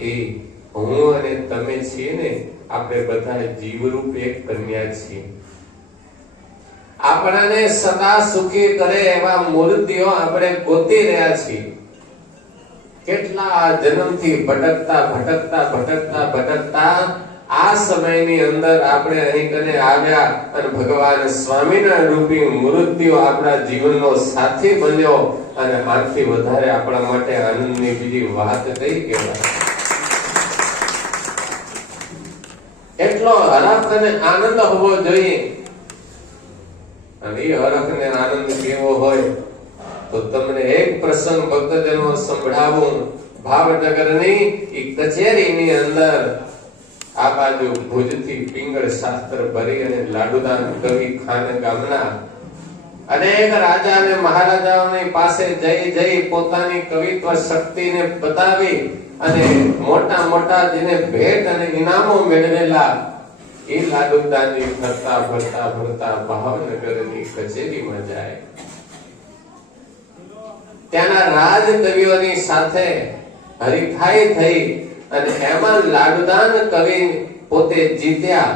એ હું અને તમે છીએ ને, આપણે બધા જીવરૂપ એક કન્યા છીએ. આપણને સદા સુખી કરે એવા મૂર્તિઓ આપણે ગોતી રહ્યા છીએ. કેટલા જન્મથી ભટકતા ભટકતા ભટકતા ભટકતા આ સમયની અંદર આપણે અહીં કને આવ્યા અને ભગવાન સ્વામીના રૂપી મૂર્તિઓ આપણા જીવનનો સાથી બન્યો. અને આથી વધારે આપણા માટે આનંદની બીજી વાત કઈ કહેવાય? એટલો હરખ અને આનંદ હોવો જોઈએ. અને એ હરખ ને આનંદ કેવો હોય તો તમને એક પ્રસંગ ભક્તજનો સંભળાવું. ભાવનગરની એ કચેરીની અંદર આ બાજુ ભુજથી પિંગળ શાસ્ત્ર ભરી અને લાડુદાન કવિ ખાન ગામના અનેક રાજા અને મહારાજાઓની પાસે જઈ પોતાની કવિત્વ શક્તિને બતાવી અને મોટા મોટા જેને ભેટ અને ઇનામો મેળવેલા એ લાડુદાનજી ફરતા ફરતા ફરતા ભાવનગરની કચેરીમાં જાય. ત્યાંના રાજ કવિઓની સાથે હરીફાઈ થઈ અને એમાં લાડુદાન કવિ પોતે જીત્યા.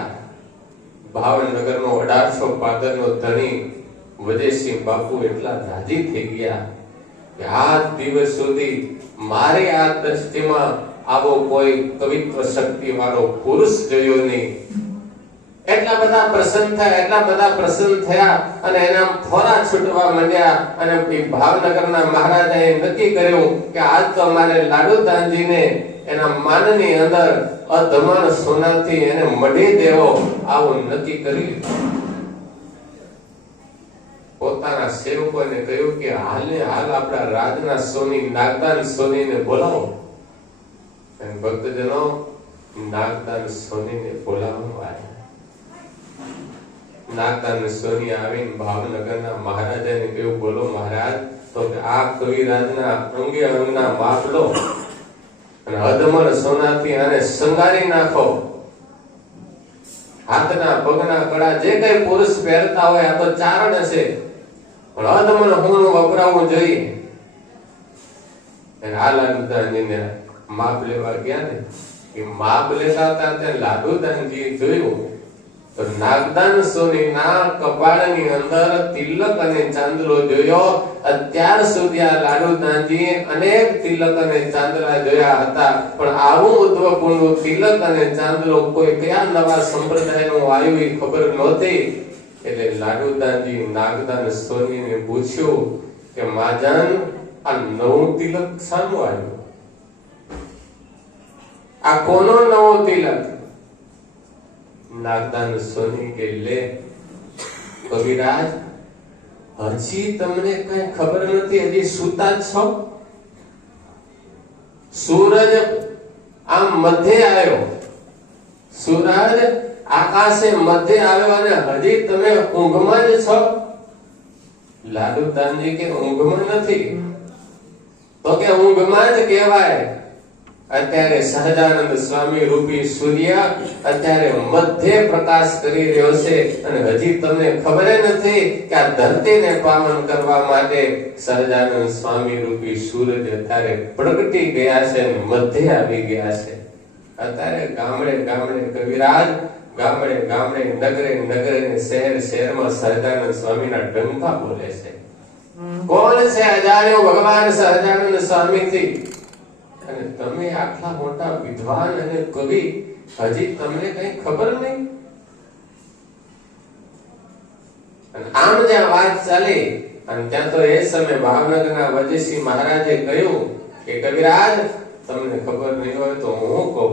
ભાવનગરનો 1800 પાદરનો ધણી વજયસિંહ બાપુ એટલા રાજી થઈ ગયા કે આ દિવસ સુધી મારી આ દ્રષ્ટિમાં આવો કોઈ કવિત્વ શક્તિ વાળો પુરુષ જોયો નહીં. એટલા બધા પ્રસન્ન થયા અને એના ફોરા છૂટવા માંડ્યા. અને ભાવનગરના મહારાજાએ નક્કી કર્યું કે આજ તો મારે લાડુદાનજીને એના માનની અંદર અધમાણ સોનાથી એને મઢી દેવો, આવું નક્કી કરી પોતાના સેવકોને કહ્યું કે હાલ આપણા રાજના સોની નાગદાન સોનીને બોલાવો. અને ભક્તજનો નાગદાન સોનીને બોલાવવામાં આવ્યા. નાગદાન સોની આવીને ભાવનગરના મહારાજાને કહ્યું, બોલો મહારાજ. તો કે આ કવિરાજના અંગે અંગના માપ લો અને અધમણ સોનાથી આને શણગારી નાખો. હાથના પગના કડા જે કઈ પુરુષ પહેરતા હોય આ તો ચારણ હશે, પણ અધમણ હું વપરાવવું જોઈએ. અને આ લાડુદાનજીને માપ લેવા ગયા ને, એ માપ લેતા હતા ત્યાં લાડુદાનજીએ જોયું તો નાગદાન સોનીના કપાળની અંદર તિલક અને ચાંદલો જોયો. અત્યાર સુધી આ લાડુદાનજીએ અનેક તિલક અને ચાંદલા જોયા હતા, પણ આવું ઉદ્ભવપૂર્ણ તિલક અને ચાંદલો કોઈ કયા નવા સંપ્રદાયનું આવ્યું એ ખબર નહોતી. એટલે લાડુદાનજી નાગદાન સોનીને પૂછ્યું કે માજાન, આ નવું તિલક શાનું આવ્યું? આ કોનો નવો તિલક? નાગદાન સોની કે લે કવિરાજ, હજી તમને કઈ ખબર નથી, હજી સૂતા છો. સૂરજ આમ મધ્ય આવ્યો, સૂરજ આકાશે મધ્ય આવ્યો અને હજી તમે ઊંઘમાં જ છો. લાડુદાનજી કે ઊંઘમાં નથી. તો કે ઊંઘમાં જ કહેવાય. અત્યારે સહજાનંદ સ્વામી રૂપી સૂર્ય અત્યારે મધ્ય પ્રકાશ કરી રહ્યો છે અને હજી તમને ખબર નથી કે આ ધરતીને પાવન કરવા માટે સહજાનંદ સ્વામી રૂપી સૂરજ અત્યારે પ્રગટી ગયા છે, મધ્ય આવી ગયા છે. અત્યારે ગામડે ગામડે કવિરાજ, ગામડે ગામડે, નગરે નગરે ને શહેર શહેરમાં સહજાનંદ સ્વામીના ડંકા બોલે છે. કોણ છે અજાણ્યો ભગવાન સહજાનંદ સ્વામીથી? અને તમે આટલા મોટા વિદ્વાન અને કવિ, હજી તમને કઈ ખબર નહીં? અને આમ જ્યાં વાત ચાલી અને ત્યાં તો એ સમયે ભાવનગરના વજયસિંહ મહારાજે કહ્યું કે કવિરાજ, તમને ખબર નહીં હોય તો હું કહું,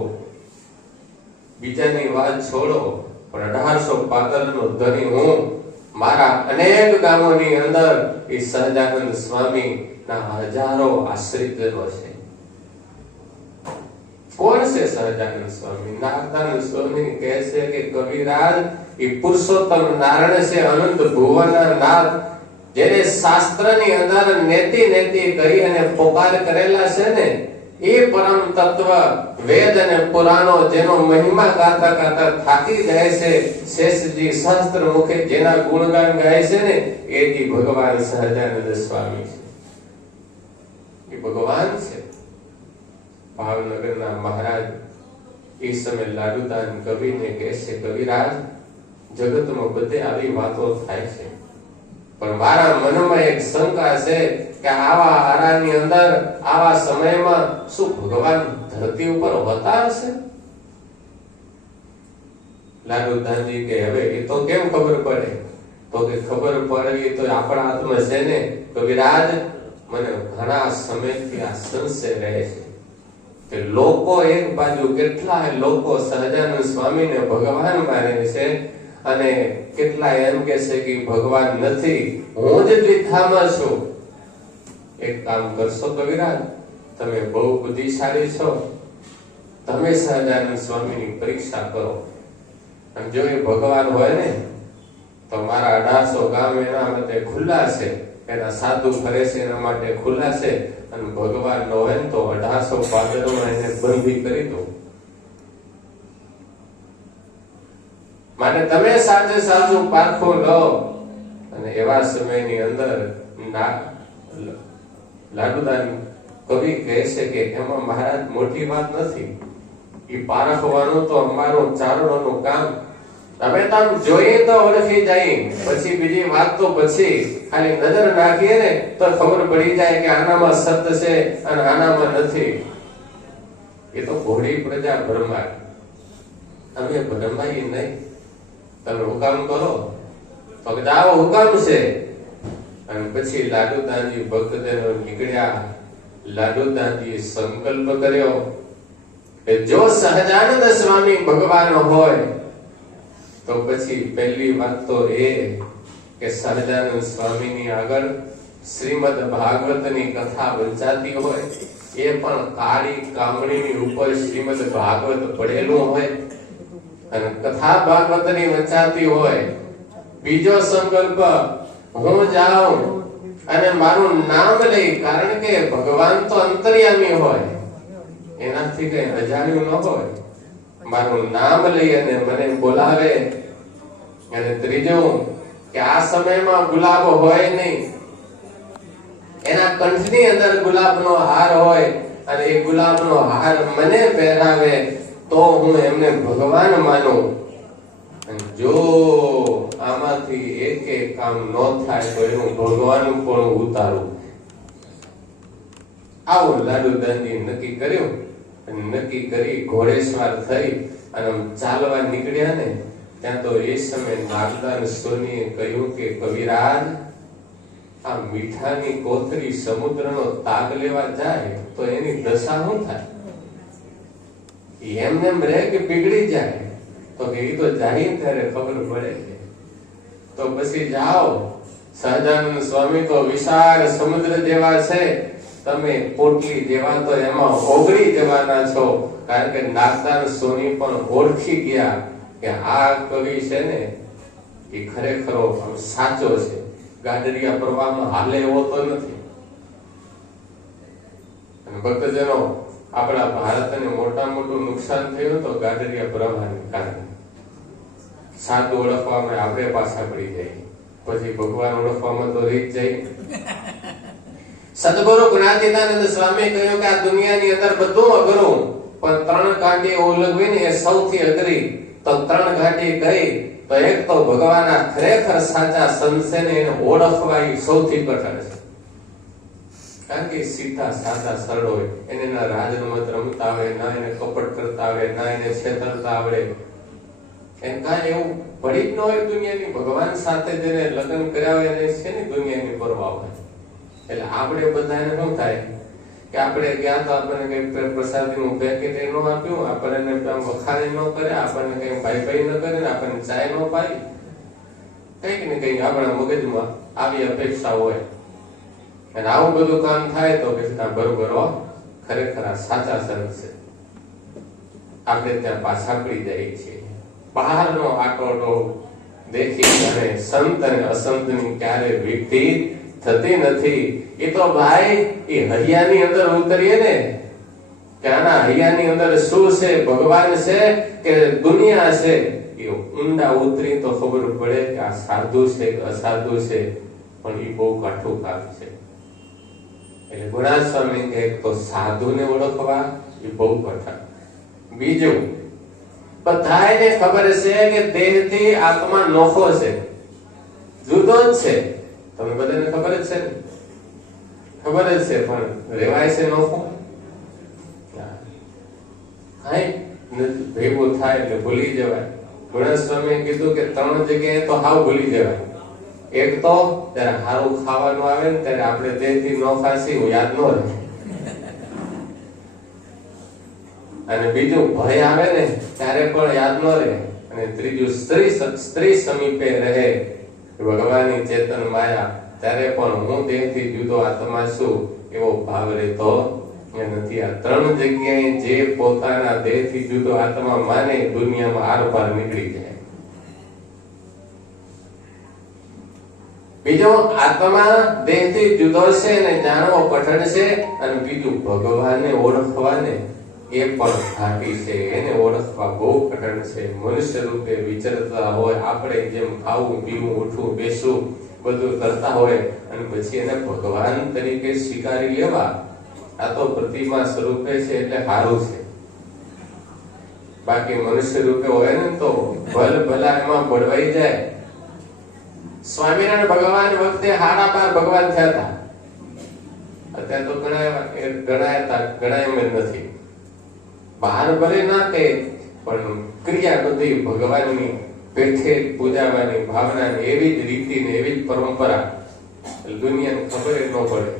બીજાની વાત છોડો, પણ 1800 પાદરનો ધણી હું. મારા અનેક ગામોની અંદર એ સહજાનંદ સ્વામી ના હજારો આશ્રિતજનો છે. કોણ છે સહજાનંદ સ્વામી? નાગદાન સ્વામી કહે છે કે કવિરાજ, એ પુરુષોત્તમ નારાયણ છે, અનંત ભુવનના નાથ, જેને શાસ્ત્રની અંદર નેતિ નેતિ કરી અને પોકાર કરેલા છે ને, એ પરમ તત્વ વેદ અને પુરાણો જેનો મહિમા ગાતા ગાતા થાકી જાય છે, શેષજી સહસ્ત્ર મુખે જેના ગુણગાન ગાય છે ને, એ જ ભગવાન સહજાનંદ સ્વામી છે. એ ભગવાન છે. ભાવનગરના મહારાજ એ સમય લાડુદાન કવિને કહે છે, કવિરાજ, જગતમાં બધે આવી વાતો થાય છે, પણ મારા મનમાં એક શંકા છે કે આવા આરાની અંદર આવા સમયમાં શું ભગવાન ધરતી ઉપર હોતા હશે? લાડુદાનજી કે હવે એ તો કેમ ખબર પડે? તો કે ખબર પડવી તો આપણા હાથમાં છે ને કવિરાજ. મને ઘણા સમયથી આ સંશય રહે છે કે લોકો એક બાજુ કેટલાય લોકો સહજાનંદ સ્વામીને ભગવાન માને છે અને કેટલાય એમ કે છે કે ભગવાન નથી, હું જ દ્વિધામાં છું. એક કામ કરશો કવિરાજ, તમે બહુ બુદ્ધિશાળી છો, તમે સહજાનંદ સ્વામીની પરીક્ષા કરો અને જો એ ભગવાન હોય ને તો મારા 1800 ગામ એના માટે ખુલ્લા છે, એના સાધુ ફરે છે એના માટે ખુલ્લા છે, અને ભગવાન ન હોય ને તો 1800 પાદરમાં એને બંધી કરી દો. માટે તમે સાચે સાચું પારખું લો. અને એવા સમયની અંદર લાડુદાન કવિ કહે છે કે એમાં મહારાજ મોટી વાત નથી, એ પારખવાનું તો અમારું ચારણોનું કામ. તમે તામ જોઈએ તો ઓળખી જાય, પછી બીજી વાત તો પછી ખાલી નજર નાખીએ ને તો ખબર પડી જાય કે આનામાં સત્ય છે અને આનામાં નથી. એ તો ઘોડી પ્રજા ભરમાય, અમે ભરમાઈએ નહીં. તમે હુકામ કરો તો કે આવો હુકામ છે. અને પછી લાડુદાનજી ભક્તજનો નીકળ્યા. લાડુદાનજીએ સંકલ્પ કર્યો કે જો સહજાનંદ સ્વામી ભગવાન હોય તો પછી પહેલી વાત તો એ કે સહજાનંદ સ્વામીની આગળ શ્રીમદ ભાગવતની કથા વંચાતી હોય, એ પણ કાળી કામણીની ઉપર શ્રીમદ ભાગવત પડેલું હોય અને કથા ભાગવતની વંચાતી હોય. બીજો સંકલ્પ, હું જાઉં અને મારું નામ લઈ, કારણ કે ભગવાન તો અંતર્યામી હોય, એનાથી કઈ અજાણ્યું ન હોય. મારું નામ લઈ અને મને બોલાવે. અને ત્રીજું કે આ સમયમાં ગુલાબ હોય નહીં, એના કંઠની અંદર ગુલાબનો હાર હોય અને એ ગુલાબનો હાર મને પહેરાવે તો હું એમને ભગવાન માનું. જો આમાંથી એક કામ ન થાય તો એનું ભગવાન પણ ઉતારું. આવું લાડુદાનજી નક્કી કર્યું. નક્કી કરી ઘોડેસવાર થઈ અને ચાલવા નીકળ્યા ને ત્યાં તો એ સમય નાગદાન સોનીએ કહ્યું કે કવિરાજ, આ મીઠાની કોથળી સમુદ્રનો તાગ લેવા જાય તો એની દશા શું થાય? એમને એમ રહે કે પીગળી જાય? તો કે એ તો જાય ત્યારે ખબર પડે છે. તો પછી જાઓ, સહજાનંદ સ્વામી તો વિશાળ સમુદ્ર જેવા છે, તમે પોટલી જેવા તો એમાં ઓગળી જવાના છો. કારણ કે નાગદાન સોની પણ ઓળખી ગયા કે આ કવિ છે ને એ ખરેખર સાચો છે, ગાડરિયા પ્રવાહમાં હાલે એવો તો નથી. અને ભક્તજનો, આપણા ભારતને મોટું નુકસાન થયું તો ગાડરિયા પ્રવાહને કારણે. સાધુ ઓળખવામાં આપણે પાછા પડી જાય, પછી ભગવાન ઓળખવામાં તો રહી જ જાય. સદગુરુ જ્ઞાતિદાનંદ સ્વામી કહ્યું કે આ દુનિયાની અંદર બધું અઘરું, પણ 3 ઘાટી ઉલ્લંઘવી ને એ સૌથી અઘરી. તો 3 ઘાટી કઈ? તો એક તો ભગવાનના ખરેખર સાચા સંત છે ને એને ઓળખવા એ સૌથી કઠણ છે. કારણ કે સીધા સાદા સરળ હોય, એને ના રાજરમત રમતા આવે, ના એને કપટ કરતા આવે, ના એને છેતરતા આવડે, એને કાંઈ એવું પડી જ ન હોય દુનિયાની. ભગવાન સાથે જેને લગ્ન કર્યા હોય એને છે ને દુનિયાની પરવા હોય. એટલે આપણે બધાને શું થાય કે આપણે ગયા તો આપણને કઈ પ્રસાદીનું પેકેટ ન આપ્યું, આપણને વખાણી ન કરે, આપણને કઈ ભાઈ ન કરે, આપણને ચાય ન પાઈ, કઈક ને કઈક આપણા મગજમાં આવી અપેક્ષા હોય. અને આવું બધું કામ થાય તો પછી બરોબર ખરેખર આ સાચા સંત છે, આપણે ત્યાં પાછા પડી જાય છીએ. બહારનો આટોટો દેખી અને સંત અને અસંતની ક્યારે વિધિ થતી નથી. એ તો ભાઈ એ હૈયાની અંદર ઉતરીએ ને કે આના હૈયાની અંદર શું છે, ભગવાન છે કે દુનિયા છે, એ ઊંડા ઉતરી તો ખબર પડે કે આ સાધુ છે કે અસાધુ છે. પણ એ બહુ કાઠું કામ છે. એટલે ગુણાત સ્વામી કે એક તો સાધુને ઓળખવા એ બહુ કઠણ. બીજું, બધાને ખબર છે કે દેહથી આત્મા નોખો છે, જુદો જ છે. તમને બધાને ખબર જ છે ને? ખબર જ છે, પણ રેવાય છે નોખો. કઈ ભેગું થાય એટલે ભૂલી જવાય. ગુણાત સ્વામીએ કીધું કે 3 જગ્યાએ તો હાવ ભૂલી જવાય. એક તો ત્યારે સારું ખાવાનું આવે ને ત્યારે આપણે દેહથી નોખા છીએ યાદ ન રહે. અને બીજું, ભય આવે ને ત્યારે પણ યાદ ન રહે. અને ત્રીજું, સ્ત્રી સમીપે રહે ભગવાનની ચેતન માયા, ત્યારે પણ હું દેહથી જુદો આત્મા છું એવો ભાવ રહેતો નથી. આ 3 જગ્યાએ જે પોતાના દેહથી જુદો આત્મા માને દુનિયામાં આરપાર નીકળી જાય. બીજો, આત્મા દેહથી જુદો છે ને જાણવો કઠણ છે. અને બીજું, ભગવાનને ઓળખવાને એ પણ ઘાટી છે, એને ઓળખવા બહુ કઠણ છે. મનુષ્ય રૂપે વિચરતા હોય, આપણે જેમ ખાવું પીવું ઉઠવું બેસવું બધું કરતા હોય, અને પછી એને ભગવાન તરીકે સ્વીકારી લેવા, આ તો પ્રતિમા સ્વરૂપે છે એટલે સારું છે. બાકી મનુષ્ય રૂપે હોય ને તો ભલ ભલા એમાં બળવાઈ જાય. સ્વામિનારાયણ ભગવાન વખતે 12 ભગવાન થયા હતા. અત્યારે તો ગણાય એમ નથી. બહાર ભલે ના કે પણ ક્રિયા બધી ભગવાનની પેઠે પૂજાવાની ભાવનાની એવી જ રીતિ ને એવી જ પરંપરા. દુનિયાને ખબર ન પડે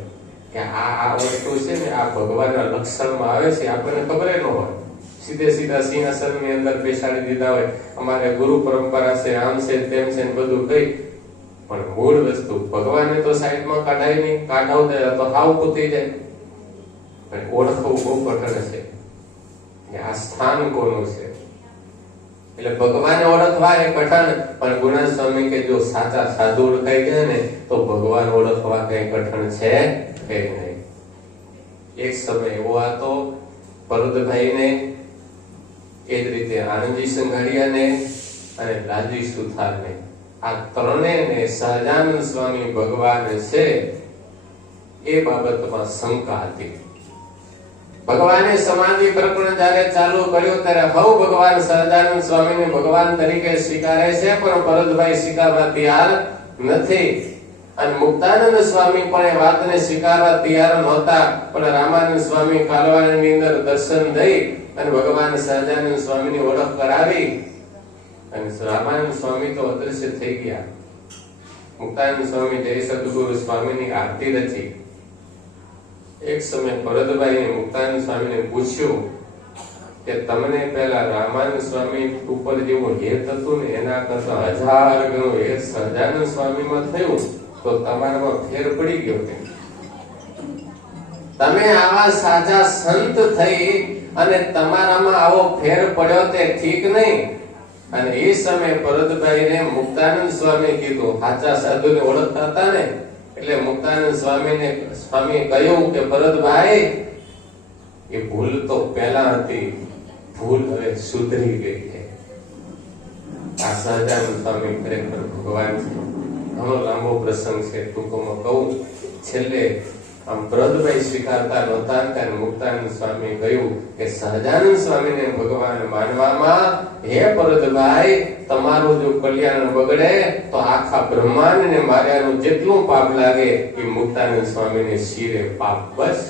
કે આ વસ્તુ છે ને આ ભગવાનના લક્ષણમાં આવે છે, આપણને ખબર ન હોય. સીધા સિંહાસનની અંદર બેસાડી દીધા હોય, અમારે ગુરુ પરંપરા છે, આમ છે તેમ છે બધું કઈ, પણ મૂળ વસ્તુ ભગવાનને તો સાઈડમાં કાઢાય નહીં. કાઢાવ તો હાવ પૂતી જાય. પણ ઓળખવું બહુ કઠણ છે કે આ સ્થાન કોનું છે. એટલે ભગવાનને ઓળખવા એ કઠણ, પણ ગુણાત સ્વામી કે જો સાચા સાધુ ઓળખાઈ ગયા ને તો ભગવાન ઓળખવા કઈ કઠણ છે કે નહીં. એક સમય એવો હતો પરુદભાઈને, એ જ રીતે આનંદજી સંઘાડિયાને અને લાલજી સુથારને, આ ત્રણેયને સહજાનંદ સ્વામી ભગવાન છે એ બાબતમાં શંકા હતી. ભગવાને સમાધિ પ્રકરણ જયારે ચાલુ કર્યું ત્યારે હવ ભગવાન સહજાનંદ સ્વામીને ભગવાન તરીકે સ્વીકારે છે, પણ ભરતભાઈ સ્વીકારવા તૈયાર નથી. અને મુક્તાનંદ સ્વામી પણ એ વાતને સ્વીકારવા તૈયાર નહોતા. પણ રામાનંદ સ્વામી કાલવાની અંદર દર્શન દઈ અને ભગવાન સહજાનંદ સ્વામીની ઓળખ કરાવી, અને રામાનંદ સ્વામી તો અદૃશ્ય થઈ ગયા. મુક્તાનંદ સ્વામી જય સદગુરુ સ્વામીની આરતી રચી. એક સમય ભરતભાઈને મુક્તાનંદ સ્વામીને પૂછ્યું કે તમને પહેલા રામાનંદ સ્વામી ઉપર જેવું હેત હતું ને એના કરતા 1000 ગણું હેત સહજાનંદ સ્વામીમાં થયું, તો તમારામાં ફેર પડી ગયો કે તમે આવા સાચા સંત થઈ અને તમારામાં આવો ફેર પડ્યો તે ઠીક નહીં. અને એ સમયે ભરતભાઈને મુક્તાનંદ સ્વામી કીધું, સાચા સાધુને ઓળખતા હતા ને, એટલે મુક્તાનંદ સ્વામીએ કહ્યું કે ભરતભાઈ એ ભૂલ તો પહેલા હતી, ભૂલ હવે સુધરી ગઈ છે. આ સહજાનંદ સ્વામી ખરેખર ભગવાન છે. ઘણો લાંબો પ્રસંગ છે, ટૂંકમાં કહું. છેલ્લે આમ ભરતભાઈ સ્વીકારતા નહોતા ત્યારે મુક્તાનંદ સ્વામી કહ્યું કે સહજાનંદ સ્વામીને ભગવાન માનવામાં હે ભરતભાઈ તમારું જો કલ્યાણ બગડે તો આખા બ્રહ્માંડને માર્યાનું જેટલું પાપ લાગે એ મુક્તાનંદ સ્વામીને શિરે પાપ બસ.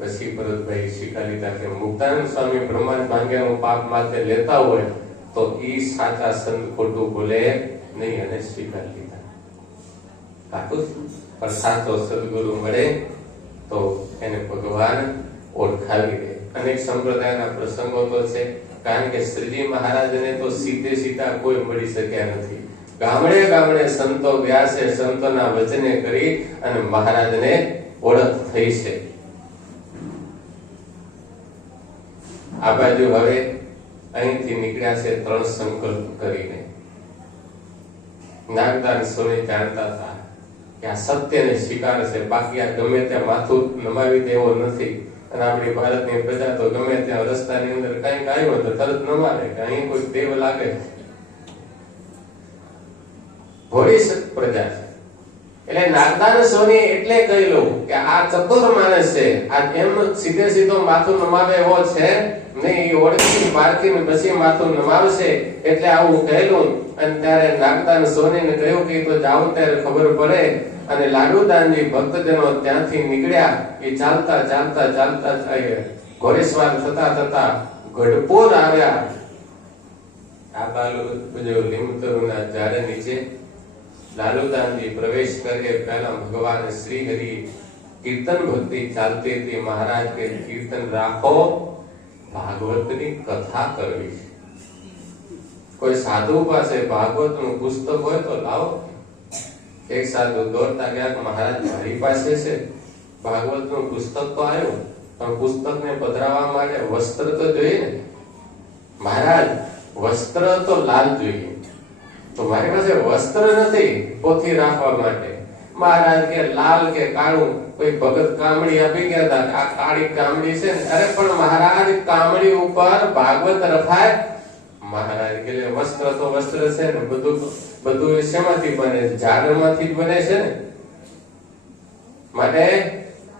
પછી ભરતભાઈ સ્વીકારી લીધા કે મુક્તાનંદ સ્વામી બ્રહ્માંડ ભાંગ્યાનું પાપ માથે લેતા હોય તો ઈ સાચા સંત ખોટું બોલે નહીં, અને સ્વીકારી લીધા. કાકું પણ સાચો સદગુરુ મળે તો એને ભગવાન ઓળખાવી દે. અનેક સંપ્રદાયના પ્રસંગો તો છે, કારણ કે શ્રીજી મહારાજને તો સીધા કોઈ મળી શક્યા નથી. ગામડે ગામડે સંતો ગયા છે, સંતોના વચને કરી અને મહારાજને ઓળખ થઈ છે. આ બાજુ હવે અહીંથી નીકળ્યા છે 3 સંકલ્પ કરીને. નાગદાન સોની જાણતા હતા કે આ સત્યને સ્વીકાર છે, બાકી આ ગમે ત્યાં માથું નમાવી દેવો નથી. અને આપણી ભારતની પ્રજા તો ગમે ત્યાં રસ્તાની અંદર કઈક આવ્યો તો તરત નમાવે કે અહીં કોઈ દેવ લાગે. ભોળી પ્રજા છે. એટલે નાગદાન સોની એટલે કહેલું કે આ ચતુર માણસ છે, આ એમ સીધે સીધો માથું નમાવે એવો છે નહીં, ઓળખી પારખીને પછી માથું નમાવશે એટલે આવું કહેલું. અને ત્યારે નાગદાન સોનીને કહ્યું કે તો જાવ ત્યારે ખબર પડે. અને લાડુદાનજી ભક્તજનો ત્યાંથી નીકળ્યા. એ ચાલતા ચાલતા ચાલતા ઘોડેસવાર થતા થતા ગઢપુર આવ્યા. આ બાજુ લીમતરુના ઝાડ નીચે લાલુદાનજી પ્રવેશ કરે. પહેલા ભગવાન શ્રી હરિ કીર્તન ભક્તિ ચાલતી હતી. મહારાજ કે કીર્તન રાખો, ભાગવતની કથા કરવી છે. કોઈ સાધુ પાસે ભાગવતનું પુસ્તક હોય તો લાવો. એક સાધુ દોડતા ગયા, મહારાજ મારી પાસે છે ભાગવતનું પુસ્તક તો આવ્યું, પણ પુસ્તકને પધરાવવા માટે વસ્ત્ર તો જોઈએ ને મહારાજ, વસ્ત્ર તો લાલ જોઈએ. તો મારી પાસે વસ્ત્ર નથી પોથી રાખવા માટે. મહારાજ કે લાલ કે કાળું, કોઈ ભગત કામડી આપી ગયા હતા, આ કાળી કામડી છે ને. અરે પણ મહારાજ કામડી ઉપર ભાગવત રખાય? મહારાજ કે વસ્ત્ર તો વસ્ત્ર છે ને, બધું શેમાંથી બને છે? ઝાડમાંથી જ બને છે ને, માટે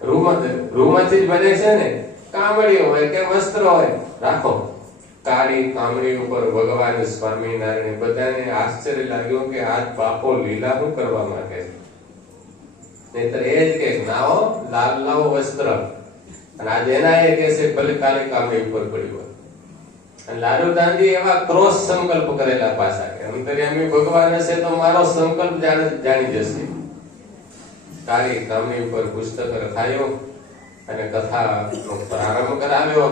રૂમાંથી જ બને છે ને. કામડી હોય કે વસ્ત્ર હોય, રાખો. કાળી કામડી ઉપર ભગવાન સ્વામિનારાયણ બધાને આશ્ચર્ય લાગ્યું કે આજ બાપો લીલા શું કરવા માંગે છે. નહીતર એ જ કે નાઓ લાલ લાવો વસ્ત્ર, અને આજ એના એ કે છે ભલે કાળી કામડી ઉપર પડ્યું હોય. અને લાલુદાનજી એવા ક્રોસ સંકલ્પ કરેલા પાછા કે અંતર્યામી ભગવાન હશે તો મારો સંકલ્પ જાણી જશે. કાળી કામડી ઉપર પુસ્તક રખાયું અને કથાનો પ્રારંભ કરાવ્યો.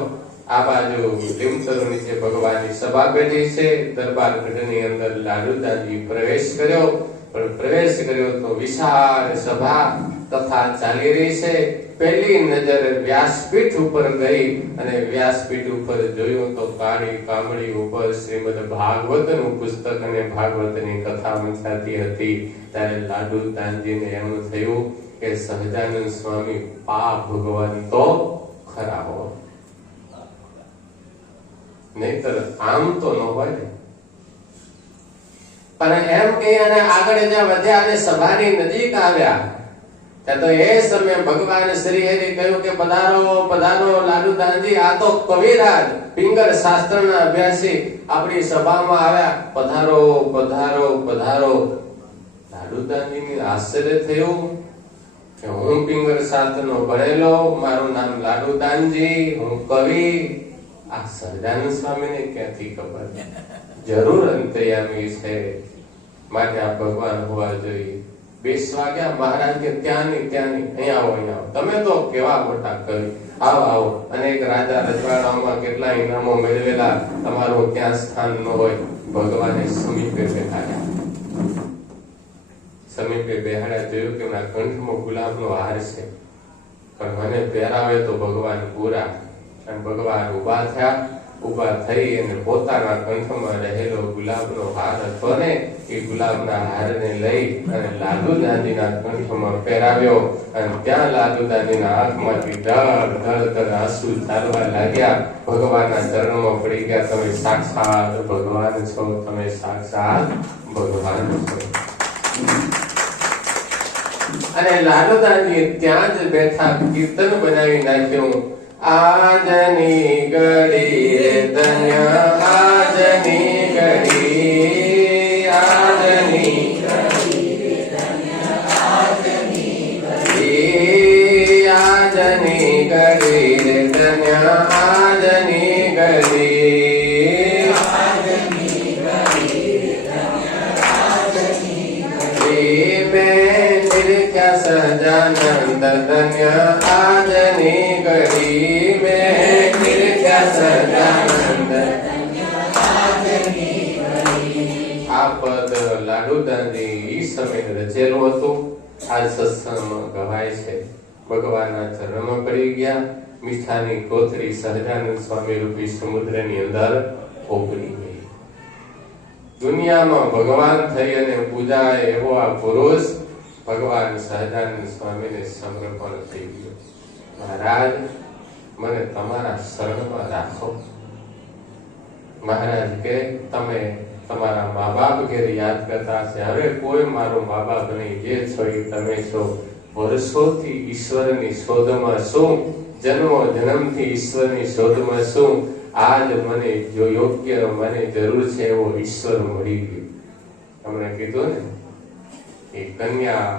આ બાજુ લીમતરુ નીચે ભગવાનની સભા બેઠી છે. દરબાર ગઢની અંદર લાલુદાનજી પ્રવેશ કર્યો. પણ પ્રવેશ કર્યો તો વિશાળ સભા, કથા ચાલી રહી છે. પહેલી નજર વ્યાસપીઠ ઉપર ગઈ અને વ્યાસપીઠ ઉપર જોયું તો કાળી કામડી ઉપર શ્રીમદ ભાગવતનું પુસ્તક અને ભાગવતની કથા વંચાતી હતી. ત્યારે લાલુદાનજીને એમ થયું કે સહજાનંદ સ્વામી પા ભગવાન તો ખરા હો, નહીતર આમ તો ન હોય ને. પણ એમ કહી અને આગળ જ્યાં વધ્યા અને સભાની નજીક આવ્યા ત્યાં તો એ સમયે ભગવાન શ્રી હરિ કહ્યું કે પધારો પધારો લાલુદાનજી, આ તો કવિરાજ પિંગર શાસ્ત્રના અભ્યાસી આપણી સભામાં આવ્યા. પધારો પધારો પધારો. લાલુદાનજીને આશ્ચર્ય થયું કે હું પિંગર શાસ્ત્રનો ભણેલો, મારું નામ લાલુદાનજી, હું કવિ. આ સહજાનંદ સ્વામીને ક્યાંથી ખબર? જરૂર અંતર્યામી છે, માટે આ ભગવાન હોવા જોઈએ. બેસવા ગયા. મહારાજ કે ત્યાંની અહીંયા આવો, અહીંયા આવો. તમે તો કેવા મોટા કવિ, આવો આવો. અને એક રાજા રજવાડામાં કેટલા ઇનામો મેળવેલા, તમારું ક્યાં સ્થાન ન હોય. ભગવાને સમીપે બેહાડ્યા. સમીપે બેહાડ્યા. જોયું કે એમના કંઠમાં ગુલાબનો હાર છે, પણ મને પહેરાવે તો ભગવાન પૂરા. અને ભગવાન ઉભા થયા. ઉભા થઈ અને પોતાના કંઠમાં રહેલો ગુલાબનો હાર હતો ને, એ ગુલાબના હારને લઈ અને લાલુદાનજીના કંઠમાં પહેરાવ્યો. અને ત્યાં લાલુદાનજીના આંખમાંથી ઢળ ઢળ ઢળ આંસુ ચાલવા લાગ્યા. ભગવાનના ચરણમાં પડી ગયા. તમે સાક્ષાત ભગવાન છો, તમે સાક્ષાત ભગવાન છો. અને લાલુદાનજી ત્યાં જ બેઠા કીર્તન બનાવી નાખ્યું. આજની ઘડી ધન્ય, આજની ઘડી, આજની ઘડી ધન્ય, આજની ઘડી, આજની ઘડી ધન્ય, આજની ઘડી, આજની ઘડી ધન્ય, આજની ઘડી. મેં નિરખ્યા સહજાનંદ ધન્ય, આજની ઘડી. આ પદ લાલુદાનજી ઈ સમયે રચેલું હતું. આ સત્સંગમાં ગવાય છે. ભગવાનના ચરણમાં પડી ગયા. મીઠાની કોથળી સહજાનંદ સ્વામી રૂપી સમુદ્રની અંદર ઓગળી ગઈ. દુનિયામાં ભગવાન થઈ અને પૂજાય એવો આ પુરુષ ભગવાન સહજાનંદ સ્વામીને સમર્પણ થઈ ગયો. મહારાજ, મને તમારા શરણમાં રાખો. મહારાજ કે તમે તમારા મા બાપ ઘેર યાદ કરતા હશે, હવે કોઈ મારું મા બાપ નહીં, જે છો એ તમે છો. વર્ષોથી ઈશ્વરની શોધમાં શું, જન્મો જન્મથી ઈશ્વરની શોધમાં શું, આજ મને જો યોગ્ય મને જરૂર છે એવો ઈશ્વર મળી ગયો. તમને કીધું ને એ કન્યા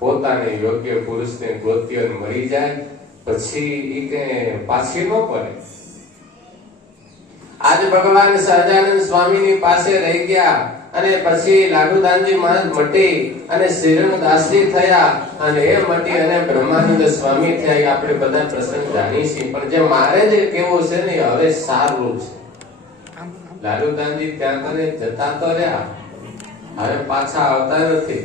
પોતાને યોગ્ય પુરુષને ગોત્ય મળી જાય પછી એ કે પાછી ન પડે. આજ ભગવાન સહજાનંદ સ્વામીની પાસે રહી ગયા અને પછી લાડુદાનજી મહારાજ મટી અને શ્રીરંગદાસજી થયા અને એ મટી અને બ્રહ્માનંદ સ્વામી થયા. આપણે બધા પ્રસંગ જાણીએ છીએ, પણ જે મારે જે કેવું છે ને હવે સારું છે. લાડુદાનજી ત્યાં કરે જતા તો રહ્યા, હવે પાછા આવતા નથી.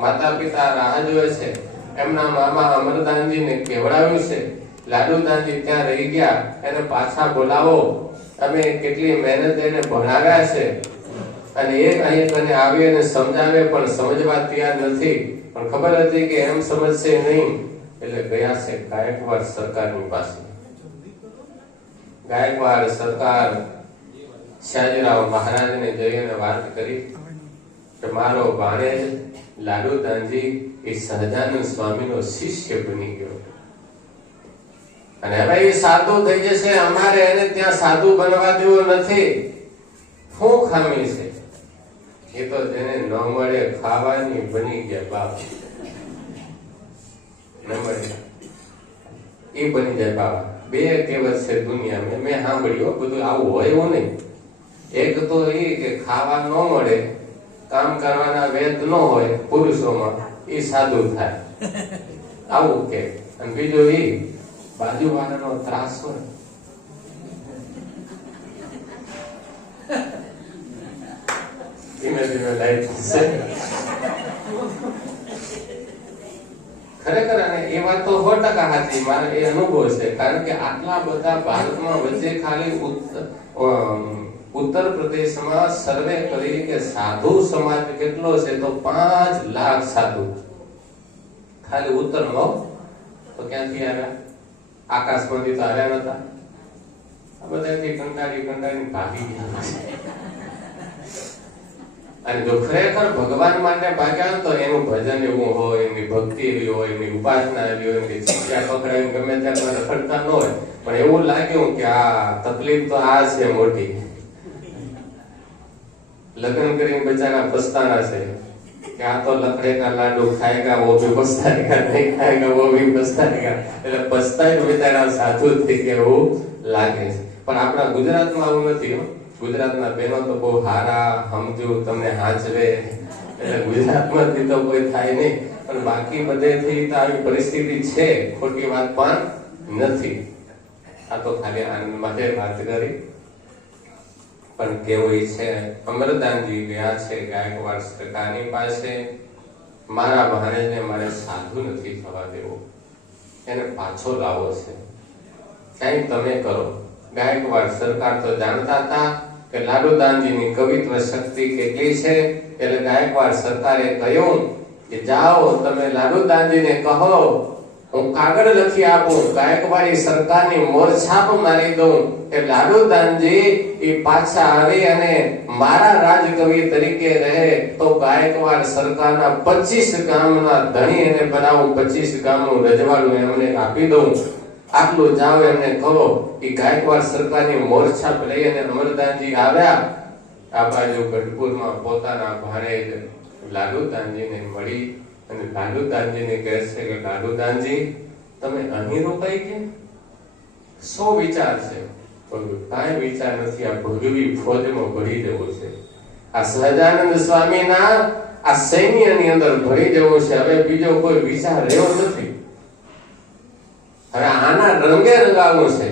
માતા પિતા રાહ જોવે છે. એમના મામા અમરદાનજીને કેવડાવ્યું છે, લાડુદાનજી ત્યાં રહી ગયા, એને પાછા બોલાવો. અમે કેટલી મહેનત એને ભણાવ્યા છે અને એક અહીં તને આવી અને સમજાવે પણ સમજવા તૈયાર નથી, પણ ખબર હતી કે એમ સમજશે નહીં, એટલે ગયા છે ગાયકવાડ સરકારની પાસે. ગાયકવાડ સરકાર સયાજીરાવ મહારાજને જઈ અને વાત કરી કે મારો ભાણેજ લાડુદાનજી એ સહજાનંદ સ્વામીનો શિષ્ય બની ગયો અને હવે એ સાધુ થઈ જશે, અમારે એને ત્યાં સાધુ બનવા દેવો નથી. શું ખામી છે? એ તો જેને ન મળે ખાવાની બની ગયા બાપ, ન મળે એ બની જાય બાબા. બે કહેવત છે દુનિયામાં, મેં સાંભળ્યું બધું આવું હોય એવું નહીં. એક તો એ કે ખાવા ન મળે, કામ કરવાના વેદ ન હોય પુરુષોમાં, એ સાધુ થાય આવું કે. અને બીજું એ બાજુવાળાનો ત્રાસ હોય, ધીમે ધીમે લાઈટ થશે. ખરેખર અને એ વાત તો 100% સાચી, મારે એ અનુભવ છે. કારણ કે આટલા બધા ભારતમાં વચ્ચે ખાલી ઉત્તર પ્રદેશમાં સર્વે કરી કે સાધુ સમાજ કેટલો છે, તો 5 લાખ સાધુ ખાલી ઉત્તરમાં. તો ક્યાંથી આવ્યા? આકાશમાંથી તો આવ્યા નતા, આ બધાથી કંટાળી ભાગી ગયા. અને જો ખરેખર ભગવાન માટે ભાગ્યા તો એનું ભજન એવું હોય, એની ભક્તિ એવી હોય, એની ઉપાસના એવી હોય, એની ચિંતા પકડાઈને ગમે ત્યાં રખડતા ન હોય, પણ એવું લાગ્યું કે આ તકલીફ તો આ છે મોટી. લગ્ન કરીને બચારા પસ્તાના છે કે આ તો લકડેકા લાડુ ખાएगा वो भी पछताएगा, नहीं खाएगा वो भी पछताएगा. એટલે પસ્તાઈને બચારા સાધુ થઈ ગયા એવું લાગે છે. પણ આપણા ગુજરાતમાં આવું નથી. ગુજરાતના બહેનો તો બહુ હારા, સમજુ, તમને હાંચવે, એટલે ગુજરાતમાંથી તો કોઈ થાય નહીં. પણ બાકી બધેથી તો આવી પરિસ્થિતિ છે, ખોટી વાત પણ નથી. આ તો ખાલી આનંદ માટે વાત કરી. પણ કેવું છે, અમરદાનજી ગયા છે ગાયકવાડ સરકારની પાસે. મારા ભાણેજને મારે સાધુ નથી થવા દેવો, એને પાછો લાવો છે, કઈ તમે કરો. ગાયકવાડ સરકાર તો જાણતા હતા કે લાડુદાનજીની કવિત્વ શક્તિ કેટલી છે, એટલે ગાયકવાડ સરકારે કહ્યું કે જાઓ તમે લાડુદાનજીને કહો, હું કાગળ લખી આપું, ગાયકવાડી સરકારની મોરછાપ મારી દઉં કે લાડુદાનજી એ પાછા આવી અને મારા રાજકવિ તરીકે રહે, તો ગાયકવાડ સરકારના 25 ગામના ધણી એને બનાવું, 25 ગામનું રજવાડું એમને આપી દઉં. આટલું જાઓ એમને કહો. એ ગાયકવાડ સરકારની મોરછાપ લઈ અને અમરદાનજી આવ્યા. આ બાજુ ગઢપુરમાં પોતાના ભાણેજ લાડુદાનજીને મળી અને લાડુદાનજીને કહે છે કે લાડુદાનજી તમે અહીં રોકાઈ ગયા, શું વિચાર છે? કાંઈ વિચાર નથી, આ ભગવી ફોજમાં ભરી જવું છે, આ સહજાનંદ સ્વામીના આ સૈન્યની અંદર ભરી જવું છે, હવે બીજો કોઈ વિચાર રહ્યો નથી, હવે આના રંગે રંગાવવું છે,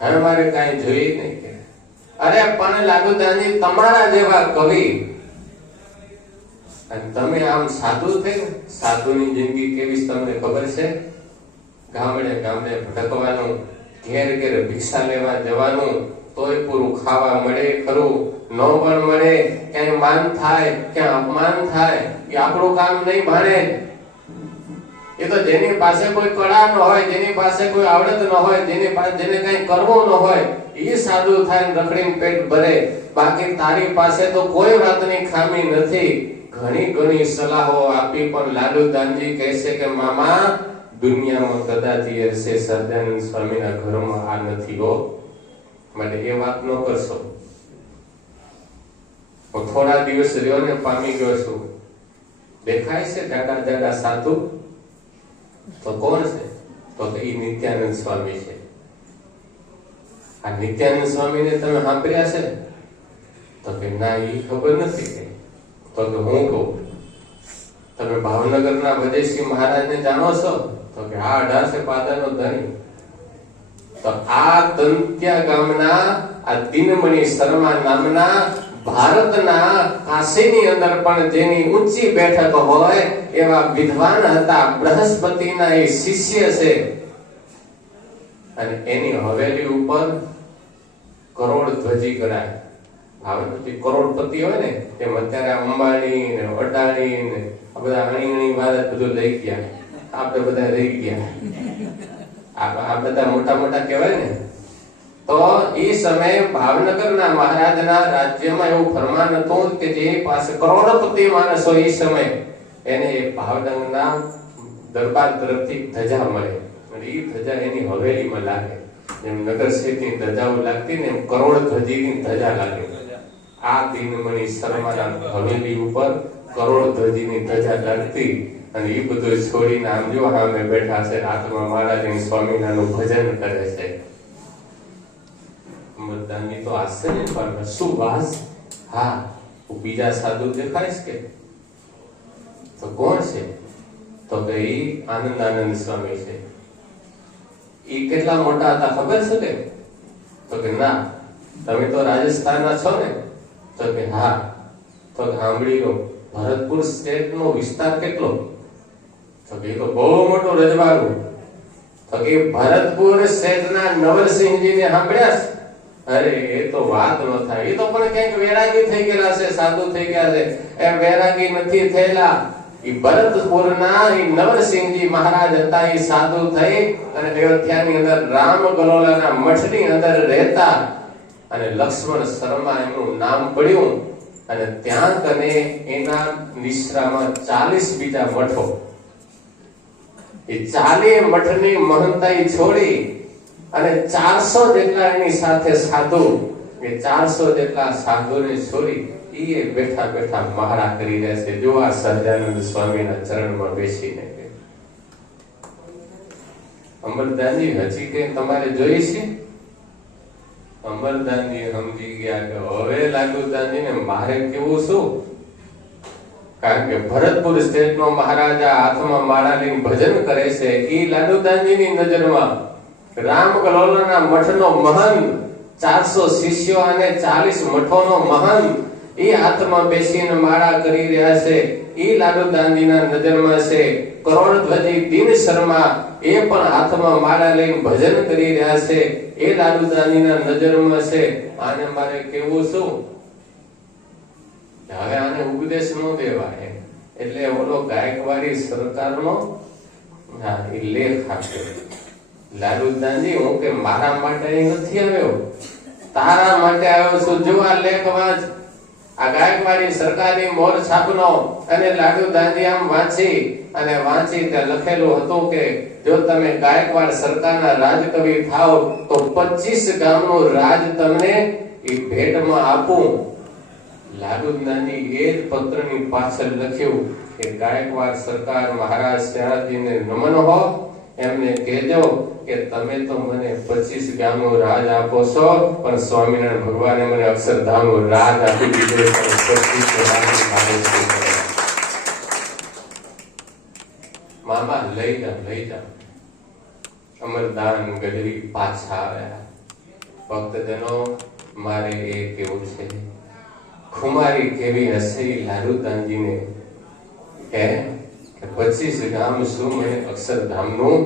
હવે મારે કાંઈ જોઈએ નહીં. કે અરે પણ લાડુદાનજી તમારા જેવા કવિ અને તમે આમ સાધુ થઈ, સાધુની જિંદગી કેવી તમને ખબર છે? ગામડે ગામડે ભટકવાનું, ઘેર ઘેર ભિક્ષા લેવા જવાનું, તોય પૂરું ખાવા મળે ખરું, ન પણ મળે, ક્યાંય માન થાય, ક્યાં અપમાન થાય, એ આપણું કામ નહીં ભાણે. એ તો જેની પાસે કોઈ કળા ન હોય, જેની પાસે કોઈ આવડત ન હોય, જેની પાસે જેને કઈ કરવું ન હોય, એ સાધુ થાય રખડીને પેટ ભરે. બાકી તારી પાસે તો કોઈ વાતની ખામી નથી. ઘણી ઘણી સલાહો આપી પણ લાલુદાનજી કહે છે કે મામા દુનિયામાં કદાચ હશે સહજાનંદ સ્વામીના ઘરમાં આ નથી હો, માટે એ વાત ન કરશો. હું થોડા દિવસ રહ્યો ને પામી ગયો છું. દેખાય છે જાડા જાડા સાધુ, તો કોણ છે? તો એ નિત્યાનંદ સ્વામી છે. આ નિત્યાનંદ સ્વામીને તમે સાંભળ્યા છે? તો કે ના, એ ખબર નથી. તો કે હું કહું, તમે ભાવનગરના વદેશી મહારાજને જાણો છો? તો કે આ 18 પાદાનો ધણી. તો આ દંત્યા ગામના આ દિનમણી શર્મા નામના ભારતના કાશીની અંદર પણ જેની ઊંચી બેઠક હોય એવા વિદ્વાન હતા. બૃહસ્પતિના એ શિષ્ય છે. અને એની હવેલી ઉપર કરોડધ્વજી કરાય. ભાવનગર કરોડપતિ હોય ને તેમ અત્યારે અંબાણી ને અડાણી ને આ બધા અણી વાત બધું લઈ ગયા. આપણે બધા રહી ગયા. આ બધા મોટા મોટા કહેવાય ને. તો એ સમયે ભાવનગરના મહારાજના રાજ્યમાં એવું ફરમાન હતું કે જે પાસે કરોડપતિ માણસો એ સમય એને ભાવનગરના દરબાર તરફથી ધજા મળે. અને એ ધજા એની હવેલીમાં લાગે. જેમ નગર શેઠની ધજાઓ લાગતી ને એમ કરોડધ્વજીની ધજા લાગે. આ દિનમણી શર્માના હવેલી ઉપર કરોડધ્વજીની ધજા લાગતી. અને એ બધું છોડીને આમ જો સામે બેઠા છે, હાથમાં માળા સ્વામિનારાયણનું ભજન કરે છે. મતદાનની તો આશ્ચર્ય પણ શું વાસ. હા, બીજા સાધુ દેખાય કે? તો કોણ છે? તો કે ઈ આનંદાનંદ સ્વામી છે. ઈ કેટલા મોટા હતા ખબર છે કે? તો કે ના, તમે તો રાજસ્થાનના છો ને? તો કે હા. તો સાંભળી લો, ભરતપુર સ્ટેટનો વિસ્તાર કેટલો? તો કે તો બહુ મોટું રજવાડું. તો કે ભરતપુર સ્ટેટના નવરસિંહજીને સાંભળ્યા છે? અરે એ તો વાત ન થાય. એ તો પણ ક્યાંક વૈરાગી થઈ ગયેલા છે, સાધુ થઈ ગયા છે. એ વૈરાગી નથી થયેલા. એ ભરતપુરના એ નવરસિંહજી મહારાજ હતા. એ સાધુ થઈ અને અયોધ્યાની અંદર રામગલોલાના મઠની અંદર રહેતા. અને લક્ષ્મણ શર્મા એનું નામ પડ્યું. અને ત્યાં કને એના નિશ્રામાં 40 બીજા મઠો. એ 40 મઠની મહંતાઈ છોડી અને 400 જેટલા એની સાથે સાધુ, એ 400 જેટલા સાધુને છોડી એ બેઠા બેઠા મહારા કરી રહ્યા છે. જો આ સહજાનંદ સ્વામીના ચરણમાં બેસીને. અમરદાનજી હજી કે તમારે જોઈ છે? અમરદાનજી સમજી ગયા કે હવે લાલુદાનજીને મારે કેવું શું? કારણ કે ભરતપુર સ્ટેટનો મહારાજા હાથમાં માળા લઈને ભજન કરે છે. એ લાલુદાનજીની નજરમાં રામગલોલાના મઠનો મહંત, 400 શિષ્યો અને 40 મઠોનો મહંત એ હાથમાં બેસીને માળા કરી રહ્યા છે. એ લાલુદાનજીના નજરમાં છે. કરોડધ્વજી દિન શર્મા એ પણ હાથમાં માળા લઈને ભજન કરી રહ્યા છે. એ લાલુદાનજીના નજરમાં છે. આને મારે કેવું શું? હવે આને ઉપદેશ ન દેવાય. એટલે ઓલો ગાયકવાડી સરકારનો એ લેખ આપ્યો. લાલુદાનજી, હું કે મારા માટે નથી આવ્યો, તારા માટે આવ્યો છું. જો આ લેખ વાંચ. આ ગાયકવાડી સરકારની મોર છાપનો. અને લાલુદાનજી આમ વાંચી ત્યાં લખેલું હતું કે જો તમે ગાયકવાડ સરકારના રાજકવિ થાવ તો 25 ગામનું રાજ તમને એ ભેટમાં આપું. લાલુદાનજી એ જ પત્રની પાછળ લખ્યું કે ગાયકવાડ સરકાર મહારાજ શિવાજીને નમન હો. એમને કહેજો કે તમે તો મને 25 ગામનું રાજ આપો છો, પણ સ્વામિનારાયણ ભગવાને મને અક્ષરધામનું રાજ આપી દીધું. મામા લઈ જાઓ. અમરદાન ગઢવી પાછા આવ્યા. ભક્તજનો, મારે એ કેવું છે, ખુમારી કેવી હશે લાલુદાનજીને કે 25 ગામ શું મને અક્ષરધામનું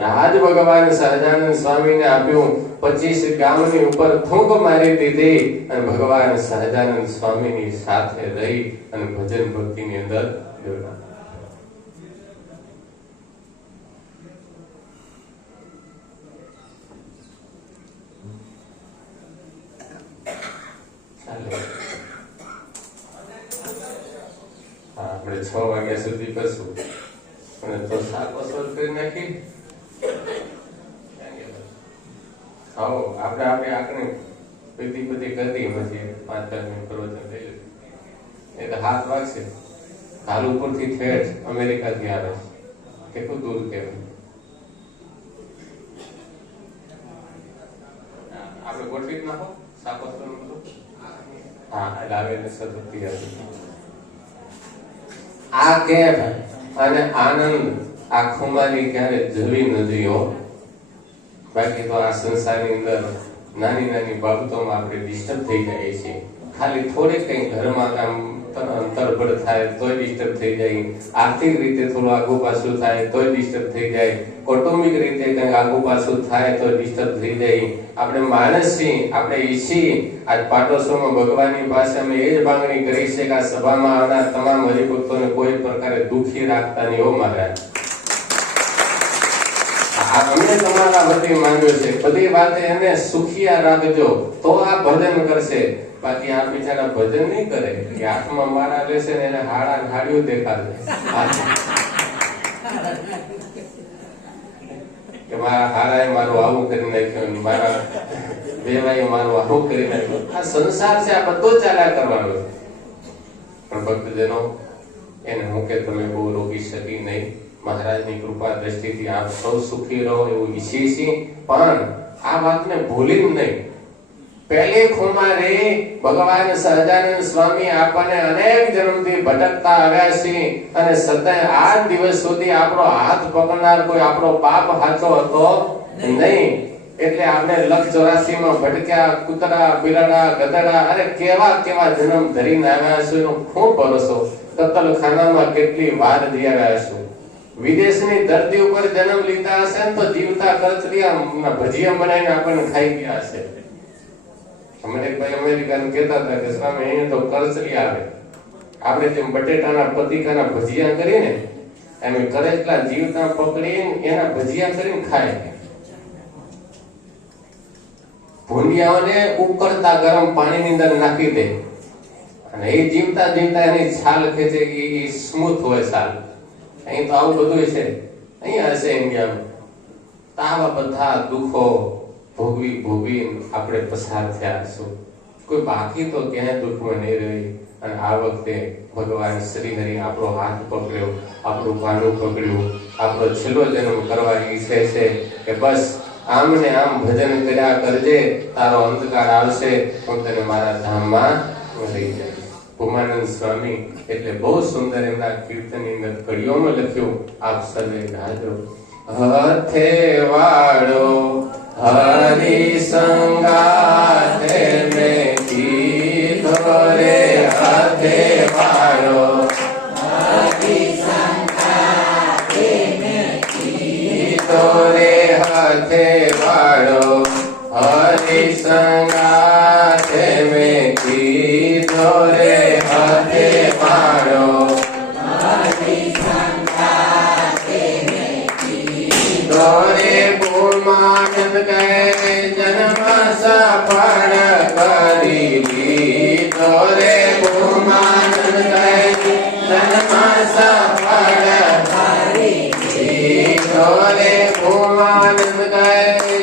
રાજ ભગવાન સહજાનંદ સ્વામીને આપ્યું. 25 ગામની ઉપર થૂંક મારી દીધી અને ભગવાન સહજાનંદ સ્વામીની સાથે રહી અને ભજન ભક્તિની અંદર જોડાયા. આપણે 6 વાગ્યા સુધી કરશું અને તો 7 વસૂલ કરી નાખી. આવો આપણે આંકને બધી કરી દઈએ, પછી 5-4 મિનિટ પ્રવચન થઈ જશે. એટલે 7 વાગશે. હાલ ઉપરથી ઠેઠ અમેરિકાથી આવે છે, કેટલું દૂર કહેવાય. આપણે ગોઠવી જ નાખો સાપસ્તરનું બધું. હા, એટલે આવે ને સતત આ કેમ અને આનંદ આંખોમાંથી ક્યારે જવી ન જોઈએ. બાકી તો આ સંસારની અંદર નાની નાની બાબતોમાં આપણે ડિસ્ટર્બ થઈ જઈએ છીએ. ખાલી થોડીક કંઈ ઘરમાં કામ તરબડ થાય તોય ડિસ્ટર્બ થઈ જાય, આર્થિક રીતે થોડું આગુ પાછું થાય તોય ડિસ્ટર્બ થઈ જાય, કૌટુંબિક રીતે કંઈક આગુ પાછું થાય તો ડિસ્ટર્બ થઈ જાય. આપણે માણસ છીએ, આપણે ઈચ્છી આજ પાટોત્સવમાં ભગવાનની પાસે અમે એ જ માંગણી કરી છે કે આ સભામાં આવનાર તમામ હરિભક્તોને કોઈ પ્રકારે દુઃખી રાખતા નહીં. હો મહારાજ, અમે તમારા વતી માંગ્યો છે, બધી વાતે એને સુખિયા રાખજો તો આ ભજન કરશે. બાકી આ બિચારા ભજન નહીં કરે કે હાથમાં માળા લેશે ને એને હાડા હાડિયું દેખાડે કે મારા હાડાએ મારું આવું કરી નાખ્યું, મારા દેવાએ મારું આવું કરી નાખ્યું. આ સંસાર છે, આ બધો ચાલ્યા કરવાનો છે. પણ ભક્તજનો, એને હું કે તમે બહુ રોકી શકી નહીં. મહારાજની કૃપા દ્રષ્ટિથી આપ સૌ સુખી રહો એવું ઈચ્છીએ છીએ, પણ આ વાતને ભૂલી નહીં. પહેલે ખુમારે ભગવાન સહજાનંદ સ્વામી આપણને અનેક જન્મથી ભટકતા આવ્યા છે અને સદાય આજ દિવસ સુધી આપણો હાથ પકડનાર કોઈ આપણો બાપ હાચો હતો નહીં. એટલે આપણે 184 માં ભટક્યા, કૂતરા, બિલાડા, ગધેડા, અરે કેવા કેવા જન્મ ધરીને આવ્યા છે એનો ખૂબ ભરોસો. કતલખાનામાં કેટલી વાર જઈ આવ્યા છું. વિદેશની ધરતી ઉપર જન્મ લીધા હશે ને તો જીવતા કરચલિયા ભજીયા બનાવીને આપણને ખાઈ ગયા હશે. અમેરિકાને કહેતા હતા કે સ્વામી અહીંયા તો કરચલિયા આવે, આપણે જેમ બટેટાના પતિકાના ભજીયા કરીને એમ કરેચલા જીવતા પકડીને એના ભજીયા કરીને ખાય. ભૂંડિયાઓને ઉકળતા ગરમ પાણીની અંદર નાખી દે અને એ જીવતા જીવતા એની છાલ ખેંચે, એ સ્મૂથ હોય છાલ. અહીં તો આવું બધું છે, અહીંયા હશે ઇન્ડિયામાં. આવા બધા દુઃખો ભોગવી આપણે પસાર થયા છું. કોઈ બાકી તો ક્યાંય દુઃખમાં નહીં રહી. અને આ વખતે ભગવાન શ્રી હરિ આપણો હાથ પકડ્યો, આપણું ભાનું પકડ્યું, આપણો છેલ્લો જન્મ કરવા ઈચ્છે છે કે બસ આમ ને આમ ભજન કર્યા કરજે, તારો અંતકાળ આવશે હું તને મારા ધામમાં લઈ જાય. ભૂમાનંદ સ્વામી એટલે બહુ સુંદર એમના કીર્તનની અંદર કડીઓમાં લખ્યું, આપ સર્વે ગાજો. હથે વાળો હરિ સંગાથે મેં કીધો રે, હથે વાળો હરિ સંગાથે મેં કીધો રે, હથે વાળો હરિ સંગાથે મેં કીધો રે, હથે વાળો હરિ સંગાથે મેં કીધો રે. ભૂમાનંદ કહે જન્મ સફળ કરી લીધો રે, ભૂમાનંદ કહે જન્મ સફળ કરી લીધો રે, ભૂમાનંદ કહે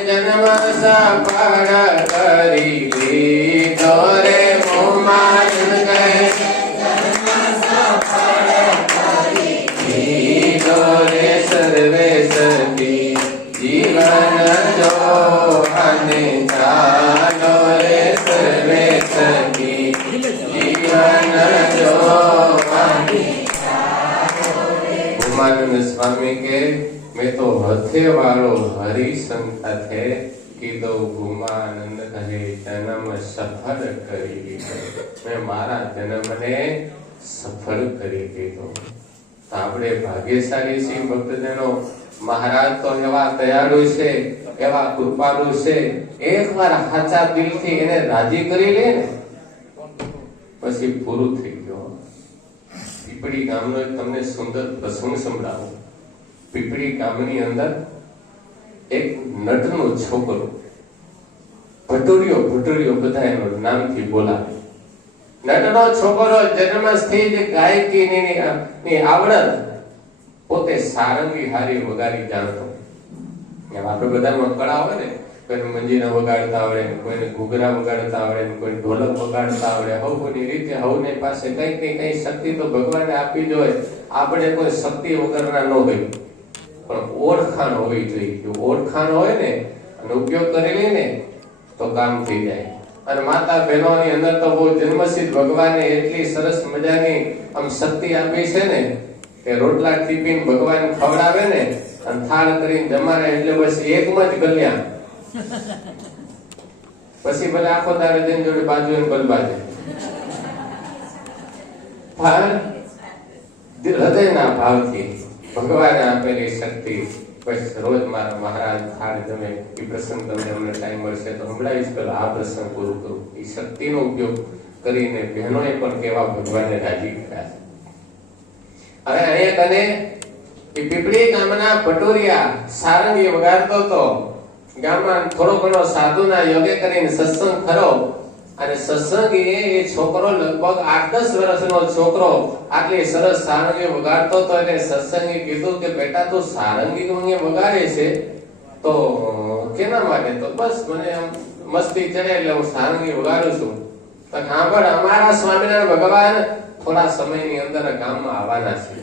જન્મ સફળ કરી લીધો રે, ભૂમાનંદ કહે જન્મ સફળ કરી લીધો રે. સર્વે સતી જીવન જો અને ચાલો રે, સર્વે સતી જીવન જો અને ચાલો રે. ભૂમાનંદ સ્વામી કે મેં તો હથે વાળો હરિસંગ સાથે કીધો, ભૂમાનંદ કહે જન્મ સફળ કરી દીધો, મેં મારા જન્મને સફળ કરી દીધો. આપણે ભાગ્યશાળી છીએ ભક્તજનો. મહારાજ તો એવા દયાળુ છે, એવા કૃપાળુ છે, એકવાર સાચા દિલથી એને રાજી કરી લે ને પછી પૂરું થઈ ગયું. પીપળી ગામનો એક તમને સુંદર પ્રસંગ સંભળાવું. પીપળી ગામની અંદર એક નટનો છોકરો ભટુરિયો બધા એનો નામથી બોલાવે નટનો છોકરો જન્મથી જ ગાયકીની આવડત પોતે સારંગી હારી વગાડી જાણતો. આપણે બધામાં કળા હોય ને, કોઈને મંજીરા વગાડતા આવડે, કોઈને ઘૂઘરા વગાડતા આવડે, કોઈને ઢોલક વગાડતા આવડે. હવની રીતે હવની પાસે કઈ શક્તિ તો ભગવાને આપી જ હોય. આપણે કોઈ શક્તિ વગરના ન હોય, પણ ઓળખાણ હોવી જોઈએ. જો ઓળખાણ હોય ને અને ઉપયોગ કરી લે ને તો કામ થઈ જાય. અને માતા બહેનોની અંદર તો બહુ જન્મસિદ્ધ ભગવાને એટલી સરસ મજાની આમ શક્તિ આપી છે ને કે રોટલા ટીપીને ભગવાન ખવડાવે ને અને થાળ કરીને જમાડે એટલે બસ એકમાં જ ગલ્યા. પછી ભલે આખો દાડે જઈને જોડે બાજુ એમ બલબાજે. હૃદયના ભાવથી ભગવાને આપેલી શક્તિ. પછી રોજ મારા મહારાજ થાળ તમે એ પ્રસંગ તમને અમને ટાઈમ મળશે તો સંભળાવીશ. પેલા આ પ્રસંગ પૂરું કરું. એ શક્તિનો ઉપયોગ કરીને બહેનોએ પણ કેવા ભગવાનને રાજી કર્યા છે. હવે અહીંયા કને એ પીપળી ગામના પટોરિયા સારંગી વગાડતો હતો. ગામમાં થોડો ઘણો સાધુના યોગે કરીને સત્સંગ ખરો. અને સત્સંગી એ છોકરો લગભગ 8-10 વર્ષનો છોકરો આટલી સરસ સારંગી વગાડતો હતો. એટલે સત્સંગી કીધું કે બેટા તું સારંગી વગાડે છે તો કેના માટે? તો બસ મને મસ્તી ચડે એટલે હું સારંગી વગાડું છું. તો સાંભળ, અમારા સ્વામિનારાયણ ભગવાન થોડા સમયની અંદર ગામમાં આવવાના છે.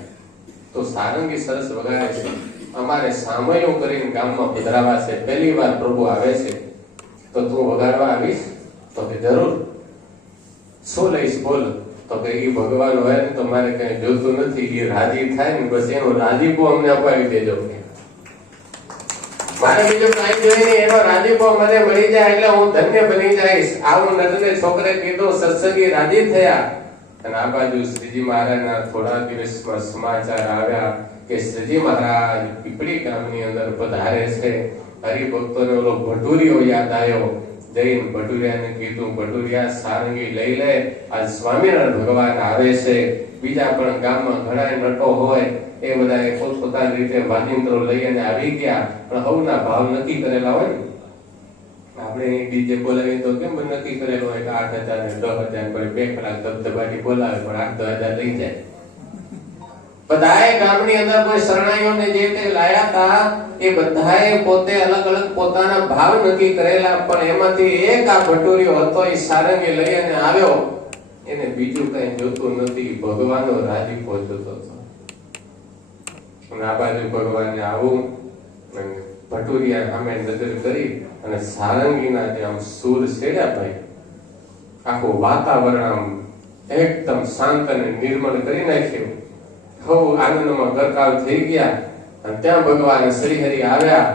તો સારંગી સરસ વગાડે છે, અમારે સામયું કરીને ગામમાં પધરાવા છે. પહેલી વાર પ્રભુ આવે છે તો તું વગાડવા આવીશ? તો કે જરૂર. શું લઈશ બોલ? તો કે એ ભગવાન હોય ને તો મારે કઈ જોતું નથી. એ રાજી થાય ને બસ એનો રાજીપો અમને અપાવી દેજો. મારે બીજું કઈ જોઈએ નહીં, એનો રાજીપો મને મળી જાય એટલે હું ધન્ય બની જઈશ. આવું નટને છોકરે કીધું. સત્સંગી રાજી થયા. અને આ બાજુ શ્રીજી મહારાજના થોડા દિવસમાં સમાચાર આવ્યા કે શ્રીજી મહારાજ પીપળી ગામની અંદર પધારે છે. હરિભક્તોને ઓલો ભટુરિયો યાદ આવ્યો. જઈને ભટુરિયાને કીધું, ભટુરિયા સારંગી લઈ લે, આજ સ્વામિનારાયણ ભગવાન આવે છે. બીજા પણ ગામમાં ઘણા નટો હોય એ બધા પોતપોતાની રીતે વાજિંત્રો લઈ અને આવી ગયા. પણ હવના ભાવ નક્કી કરેલા હોય ને. આપણે ડીજે બોલાવીએ તો કેમ નક્કી કરેલો હોય કે 8,000 ને 10,000 કોઈ 2 કલાક ધબધબાટી બોલાવે પણ 8-10,000 લઈ જાય. બધાએ ગામની અંદર કોઈ શરણાઈઓને જે તે લાયા હતા એ બધાએ પોતે અલગ અલગ પોતાના ભાવ નક્કી કરેલા. પણ એમાંથી એક આ ભટુરિયો હતો. એ સારંગી લઈ અને આવ્યો. એને બીજું કઈ જોતું નથી, ભગવાનનો રાજીપો જોતો હતો. અને આ બાજુ ભગવાનને આવું ભટુરિયા સામે નજર કરી અને સારંગીના જે આમ સૂર છેડ્યા ભાઈ, આખું વાતાવરણ આમ એકદમ શાંત અને નિર્મળ કરી નાખ્યું. બહુ આનંદમાં ગરકાવ થઈ ગયા. અને ત્યાં ભગવાન શ્રીહરિ આવ્યા.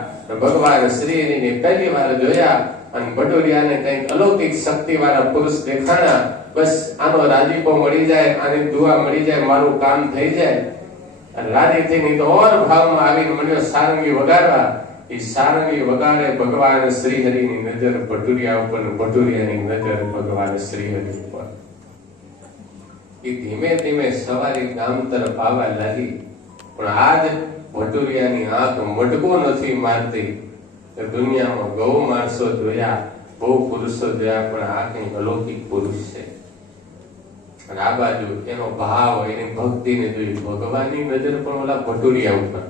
ભગવાન શ્રીહરિને પહેલી વાર જોયા અને ભટુરિયાને કંઈક અલૌકિક શક્તિ વાળા પુરુષ દેખાણા. બસ આનો રાજીપો મળી જાય, આની દુઆ મળી જાય, મારું કામ થઈ જાય. અને રાજી થઈને તો ઓર ભાવમાં આવીને મને સારંગી વગાડવા. એ સારંગી વગાડે. ભગવાન શ્રીહરિની નજર ભટુરિયા ઉપર, ભટુરિયાની નજર ભગવાન શ્રીહરિ ઉપર. એ ધીમે ધીમે સવારી ગામ તરફ આવવા લાગી. પણ આજ ભટુરિયાની આંખ મટકો નથી મારતી. દુનિયામાં બહુ માણસો જોયા, બહુ પુરુષો જોયા, પણ આ કઈ અલૌકિક પુરુષ છે. અને આ બાજુ એનો ભાવ, એની ભક્તિને જોઈ ભગવાનની નજર પણ ઓલા ભટુરિયા ઉપર.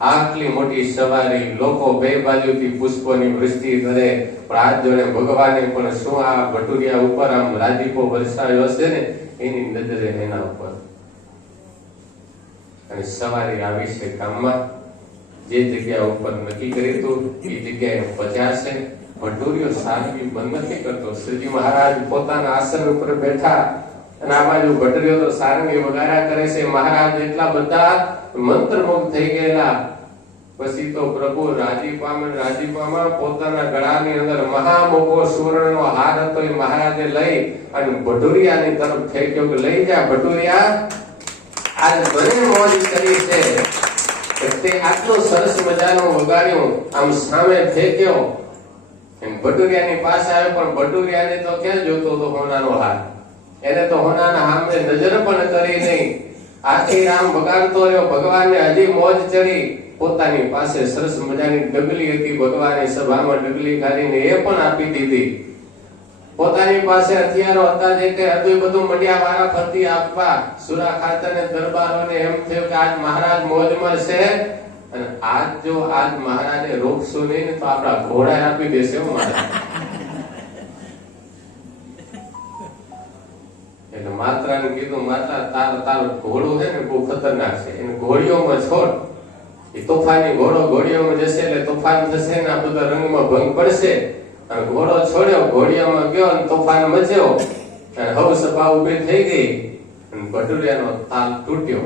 આટલી મોટી સવારી, લોકો બે બાજુથી પુષ્પોની વૃષ્ટિ કરે, પણ આજ જોડે ભગવાને પણ શું આ ભટુરિયા ઉપર આમ રાજીપો વરસાવ્યો છે ને એની નજરે એના ઉપર. અને સવારી આવી છે ગામમાં. જે જગ્યા ઉપર નક્કી કર્યું હતું એ જગ્યાએ પહોંચ્યા છે. ભટુરિયો સારંગી બંધ નથી કરતો. શ્રીજી મહારાજ પોતાના આસન ઉપર બેઠા અને આ બાજુ ભટુરિયો તો સારંગી વગાડ્યા કરે છે. મહારાજ એટલા બધા મંત્રમુગ્ધ થઈ ગયેલા. પછી તો પ્રભુ રાજીપામાં પોતાના ગળાની અંદર મહામોટો સુવર્ણનો હાર હતો. એ મહારાજે લઈ અને ભટુરિયાની તરફ ફેંક્યો કે લઈ જા ભટુરિયા, આજ મને મોજ કરી છે. તે આટલું સરસ મજાનું વગાડ્યું, આમ સામે ફેંક્યો. ભટુરિયાની પાસે આવ્યો પણ ભટુરિયાને તો ક્યાં જોતો હતો હોનાનો હાર. એને તો હોનાના સામે નજર પણ કરી નહીં. આખી રામ વગાડતો રહ્યો. ભગવાનને હજી મોજ ચડી. પોતાની પાસે સરસ મજાની ડગલી હતી. ભગવાને સભામાં ડગલી કાઢીને એ પણ આપી દીધી. પોતાની પાસે હથિયારો હતા જે કે હતું બધું મંડ્યા વાળા ફરતી આપવા સુરા ખાતરને દરબારોને એમ થયું કે આજ મહારાજ મોજમાં છે અને આજ જો આજ મહારાજે રોકશું નહીં ને તો આપણા ઘોડા આપી દેશે મહારાજ. એટલે માત્રાને કીધું માત્રા તારું ઘોડું છે ને બહુ ખતરનાક છે, એને ઘોડીઓમાં છોડ, એ તોફાની ઘોડીઓમાં જશે એટલે તોફાન થશે ને આ બધા રંગમાં ભંગ પડશે. અને ઘોડો છોડ્યો, ઘોડિયામાં ગયો અને તોફાન મચ્યો અને હવ સભા ઉભી થઈ ગઈ અને ભટુરિયાનો તાલ તૂટ્યો.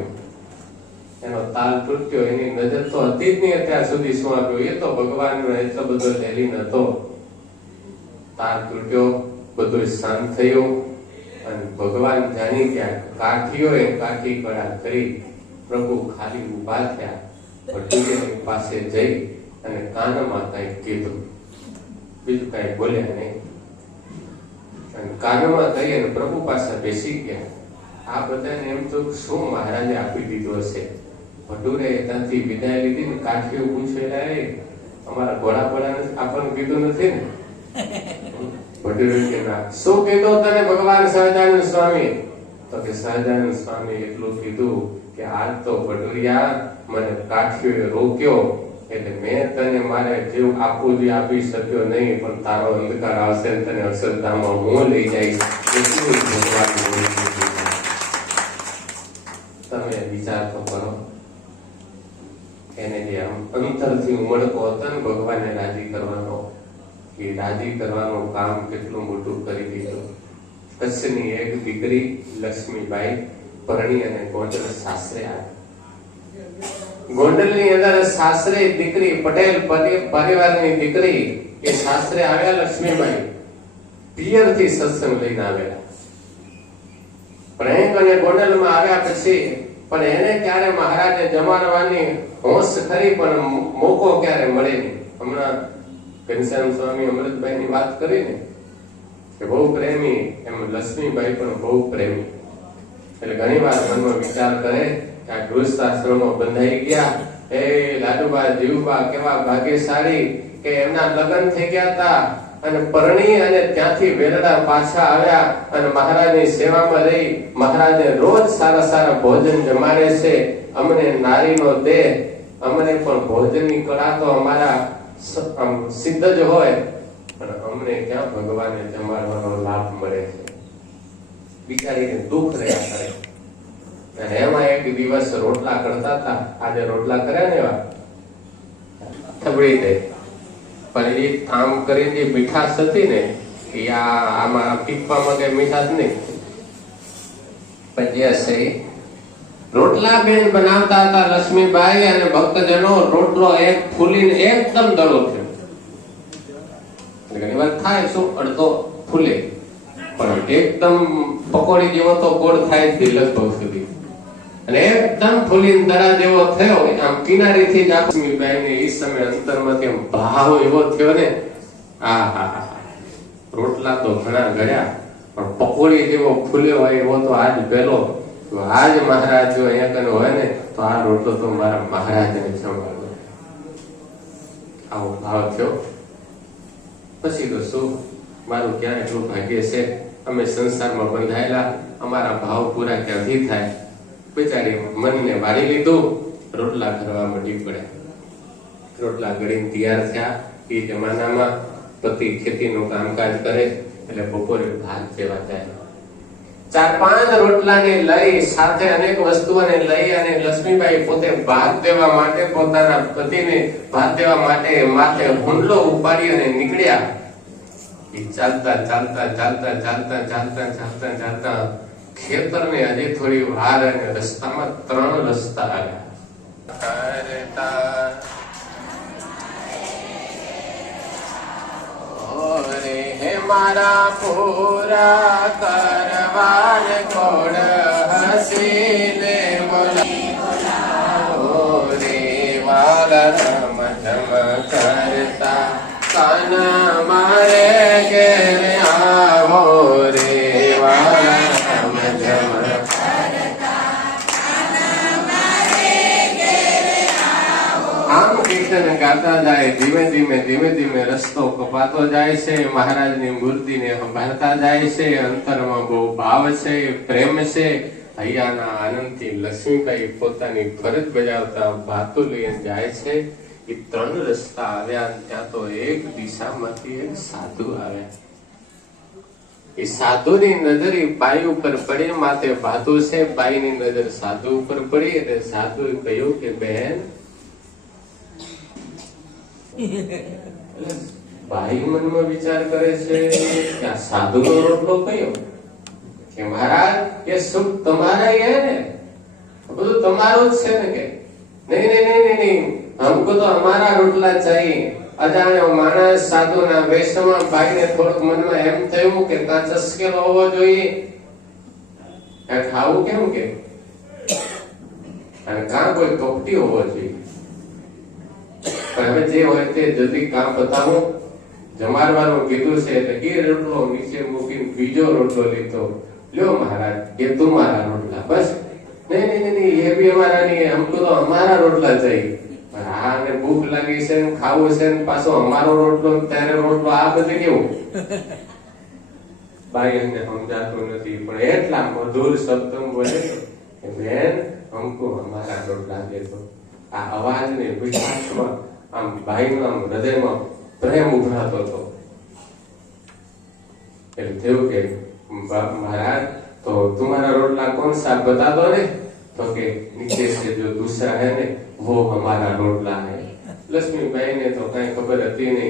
એનો તાલ તૂટ્યો, એની નજર તો હતી જ નહીં અત્યાર સુધી શું આપ્યું, એ તો ભગવાનનો એટલો બધો લેલીન હતો. તાલ તૂટ્યો, બધું શાંત થયું અને ભગવાન જાણી ગયા. કાઠીઓએ કાઠી કળા કરી પ્રભુ ખાલી ઉભા થયા. ભટુરિયાની પાસે જઈ અને કાનમાં કંઈક કીધું, બીજું કઈ બોલ્યા નહીં. અને કાનમાં કહી અને પ્રભુ પાસે બેસી ગયા. આ બધાને એમ તો શું મહારાજે આપી દીધો હશે. ભટુરે ત્યાંથી વિદાય લીધી ને કાઠીઓ પૂછેલા, અમારા ઘોડા આપણને કીધું નથી ને? ભટુરે કે ના. શું કીધું તને ભગવાન સહજાનંદ સ્વામી? તો કે સહજાનંદ સ્વામી એટલું કીધું કે આજ તો ભટુરિયા મને કાઠીઓએ રોક્યો એટલે મેં તને મારે જેવું આપવું જોઈએ આપી શક્યો નહીં, પણ તારો અંધકાર આવશે તને અક્ષરધામમાં હું લઈ જઈશ. એટલું ભગવાન તમે વિચાર તો કરો. એને જે અંતરથી ઉમળકો હતો ને ભગવાનને રાજી કરવાનો, એ રાજી કરવાનું કામ કેટલું મોટું કરી દીધું. કચ્છની એક દીકરી લક્ષ્મીબાઈ પરણી અને ગોંડલ સાસરે આવી. ગોંડલની અંદર સાસરે દીકરી પટેલ પરિવારની દીકરી એ સાસરે આવ્યા. લક્ષ્મીબાઈ પિયરથી સત્સંગ લઈને આવેલા. પણ અને ગોંડલમાં આવ્યા પછી પણ એને ક્યારે મહારાજને જમાડવાની હોશ ખરી, પણ મોકો ક્યારે મળે નહીં. હમણાં ઘનશ્યામ સ્વામી અમૃતભાઈ ની વાત કરી ને કે બહુ પ્રેમી, એમ લક્ષ્મીબાઈ પણ બહુ પ્રેમી. એટલે ઘણી વાર મનમાં વિચાર કરે કે આ ગૃહસ્થાશ્રમમાં બંધાઈ ગયા, એ લાડુબા જીવબા કેવા ભાગ્યશાળી કે એમના લગ્ન થઈ ગયા હતા અને પરણી અને ત્યાંથી વેલડા પાછા આવ્યા અને મહારાજની સેવામાં રહી. મહારાજે રોજ સારા સારા ભોજન જમાડે છે. અમને નારીનો દેહ, અમને પણ ભોજનની કળા તો અમારા સિદ્ધ જ હોય, પણ અમને ક્યાં ભગવાનને જમાડવાનો લાભ મળે છે. બિચારીને દુઃખ રહ્યા કરે. અને એમાં એક દિવસ રોટલા કરતા હતા. આજે રોટલા કર્યા ને એવા થબડી દે, પણ એ આમ કરીને જે મીઠાશ હતી ને એ આમાં પીપવામાં કઈ મીઠાશ નહીં. પછી હશે રોટલા બેન બનાવતા હતા લક્ષ્મીબાઈ અને ભક્તજનો. રોટલો એક ફૂલીને એકદમ દળો થયો. ઘણી વાર થાય શું, અડધો ફૂલે પણ એકદમ પકોડી જેવો તો ગોળ થાય જ લગભગ સુધી. અને એકદમ ફૂલીને દડા જેવો થયો. આમ કિનારીથી જ લક્ષ્મીબાઈ ને એ સમય અંતરમાંથી આમ ભાવ એવો થયો ને, રોટલા તો ઘણા ગળ્યા પણ પકોડી જેવો ફૂલ્યો હોય એવો તો આજ પેલો. આજ મહારાજ જો અહીંયા કને હોય ને તો આ રોટલો તો મારા મહારાજને સંભાળો. આવો ભાવ થયો. પછી તો શું, મારું ક્યાં એટલું ભાગ્ય છે, અમે સંસારમાં બંધાયેલા, અમારા ભાવ પૂરા ક્યાંથી થાય. બિચારી મનને વાળી લીધું, રોટલા કરવા મટી પડ્યા. રોટલા ગળીને તૈયાર થયા. એ જમાનામાં પતિ ખેતીનું કામકાજ કરે એટલે બપોરે ભાત દેવા જાય. 4-5 રોટલાને લઈ સાથે અનેક વસ્તુઓને લઈ અને લક્ષ્મીબાઈ પોતે ભાત દેવા માટે, પોતાના પતિને ભાત દેવા માટે માથે હુંડલો ઉપાડી અને નીકળ્યા. એ ચાલતા ચાલતા ચાલતા ચાલતા ચાલતા ચાલતા ચાલતા ખેતરને હજી થોડી વાર અને રસ્તામાં 3 રસ્તા આવ્યા. હે મારા પૂરા કરવાન કોડ હસીને બોલાવો રે વાલા રમ જમ કરતા કાન મારે ઘેરે આવો રે વાલા રમ જમ કરતા કાન મારે ઘેરે આવો. આમ કીર્તન ગાતા જાય, ધીમે ધીમે રસ્તો કપાતો જાય છે, મહારાજની મૂર્તિને સંભાળતા જાય છે, અંતરમાં બહુ ભાવ છે, પ્રેમ છે. હૈયાના આનંદથી લક્ષ્મીબાઈ પોતાની ફરજ બજાવતા ભાતું લઈને જાય છે. એ 3 રસ્તા આવ્યા, ત્યાં તો એક દિશામાંથી એક સાધુ આવ્યા. એ સાધુની નજર એ બાઈ ઉપર પડી, માથે ભાતુ છે, બાઈની નજર સાધુ ઉપર પડી, એટલે સાધુએ કહ્યું કે બહેન, બાઈ મનમાં વિચાર કરે છે કે આ સાધુનો રોટલો કયો? કે મહારાજ એ સુખ તમારા હે ને, બધું તમારું જ છે ને? કે નહીં, हमको तो हमारा रोटला चाहिए. અજાણ્યો માણસ સાધુના વેશમાં, બાઈને થોડુંક મનમાં એમ થયું કે કા ચસકેલો હોવો જોઈએ, ખાવું કેમ કે, અને કા કોઈ કપટી હોવો જોઈએ. પણ હવે જે હોય તે જલ્દી કામ બતાવું. જમાડવાનું કીધું છે એટલે એ રોટલો નીચે મૂકીને બીજો રોટલો લીધો. લ્યો મહારાજ, એ तुम्हारा रोटला. बस नहीं, ये भी हमारा नहीं है, हमको तो हमारा रोटला चाहिए. હા ને ભૂખ લાગી છે ને ખાવું છે ને પાછો અમારો રોટલો ત્યારે રોટલો, આ બધું કેવું? બાઈ એને સમજાતું નથી, પણ એટલા મધુર શબ્દ બોલે કે બેન, हमको हमारा रोटला दे दो. આ અવાજને વિશ્વાસમાં આમ બાઈના હૃદયમાં પ્રેમ ઉભરાતો હતો. એટલે થયું કે महाराज तो तुम्हारा रोटला कौन सा बता दो ने. तो के नीचे से जो दूसरा है ने वो हमारा रोटला है. लक्ष्मीबाई ने तो कई खबर હતી નહીં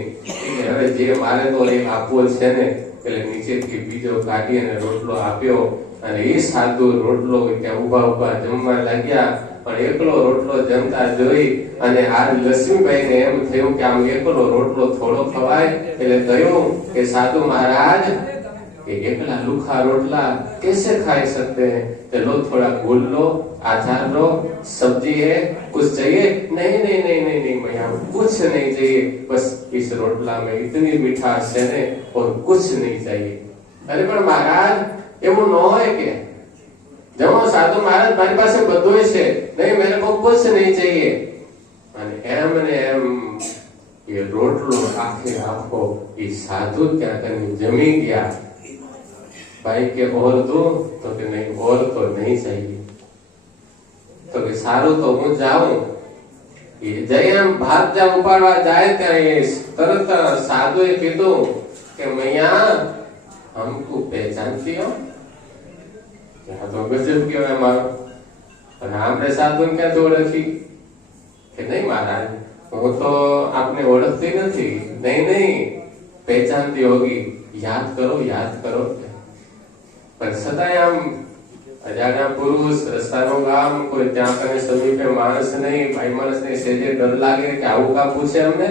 કે હવે જે મારે તો એક આપવો છે ને, એટલે નીચેથી બીજો કાઢી અને રોટલો આપ્યો. અને એ સાધુ રોટલો ત્યાં ઉભા જમવા લાગ્યા. પણ એકલો રોટલો જમતા જોઈ અને આ લક્ષ્મીબાઈને એમ થયું કે આમ એકલો રોટલો થોડો ખવાય. એટલે કહ્યું કે સાધુ મહારાજ, एकला लूखा रोटला कैसे खाई सकते हैं? चलो थोड़ा गुड़ लो, अचार लो, सब्जी है, कुछ चाहिए? नहीं भैया, कुछ नहीं चाहिए, बस इस रोटला में इतनी मिठास है ने और कुछ नहीं चाहिए. अरे पर महाराज એવું ન હોય કે જમો સાધુ મહારાજ, મારી પાસે બધું છે, નહીં મેરે કો कुछ नहीं चाहिए. અને એમ ને એમ એ રોટલો આખો એ સાધુ ત્યાં કને જમી ગયા. भाई के और दो? तो कि नहीं, और तो नहीं चाहिए. तो कि सारू तो हूँ जाऊं. ये जय हम भाग जा उपाड़वा जाए त्या तरत साधुए कीधुं के मैया हमको पहचानती हो? क्या तो गजब केवाय मारो. पर हमने साधु ने क्या ओळखी? के नहीं महाराज, હું તો आपने ओळखती નથી. नहीं, पहचानती होगी. याद करो. पर छतांय आम अजाण्या पुरुष, रસ્તાનો ગામ, કોઈ ત્યાં કને સમીપે માણસ નહીં, ભાઈ માણસને સેજે ડર લાગે કે આવું કા પૂછે અમને.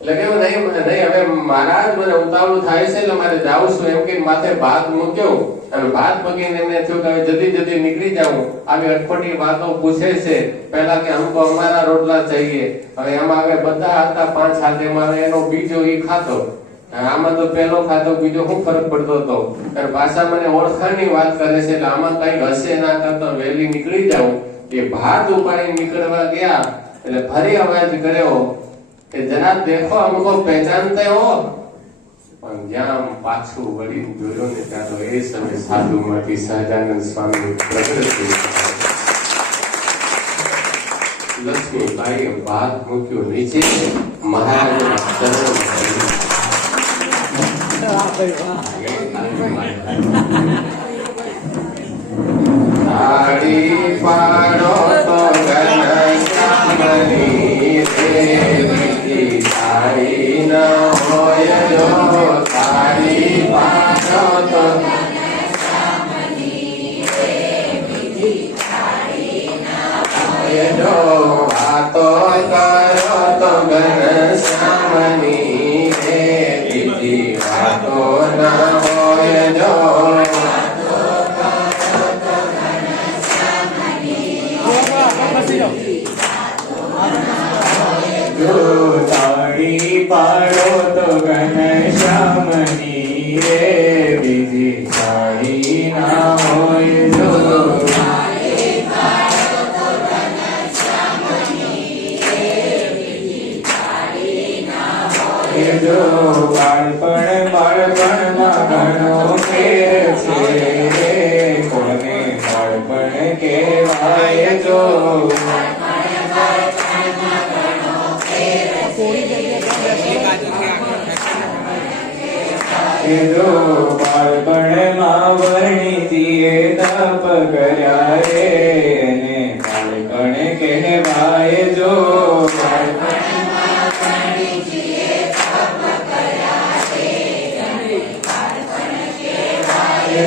એટલે કે નહીં, હવે મહારાજ મને ઉતાવળું થાય છે એટલે મારે જાઉં છું એમ કે માથે ભાત મૂક્યો. અને ભાત મૂકીને એમને થયું કે હવે જલ્દી નીકળી જાઉં. આવી અટપટી વાતો પૂછે છે. પહેલા કે हमको हमारा रोटला चाहिए. હવે એમાં હવે બધા હતા 5 હાથે, મારે એનો બીજો ઈ ખાતો. આમાં તો પહેલો ખાતો, બીજો શું ફરક પડતો હતો? પાછા મને ઓળખાણની વાત કરે છે એટલે આમાં કઈ હશે ના કરતો વહેલી નીકળી જાઉં. એ ભાત ઉપાડી નીકળવા ગયા એટલે ફરી અવાજ કર્યો કે જરા દેખો हमको पहचानते हो. પણ જ્યાં પાછું વળી જોયો ને ત્યાં તો એ સમય સાધુમાંથી સહજાનંદ સ્વામી પ્રગટ થયા. લક્ષ્મીબાઈએ ભાત મૂક્યો નીચે, મહારાજના ચરણમાં તાળી પાડો તો ઘનશ્યામની દેવી, તાળી ન હોય જો તાળી પાડો તો ઘનશ્યામની દેવી, તાળી ન હોય જો વાતો કરો તો ઘનશ્યામની દેવી, વાતો ના હોય જો તાળી પાડો તો ઘનશ્યામની રે બીજી તાળી ના હોય જો, તાળી પાડો તો ઘનશ્યામની રે જો બાળપણમાં ઘણો ફેર છે કોને બાળપણ કહેવાય જો જો બાળપણમાં વર્ણિતીએ તપ કર્યા રે એને બાળપણ કહેવાય જો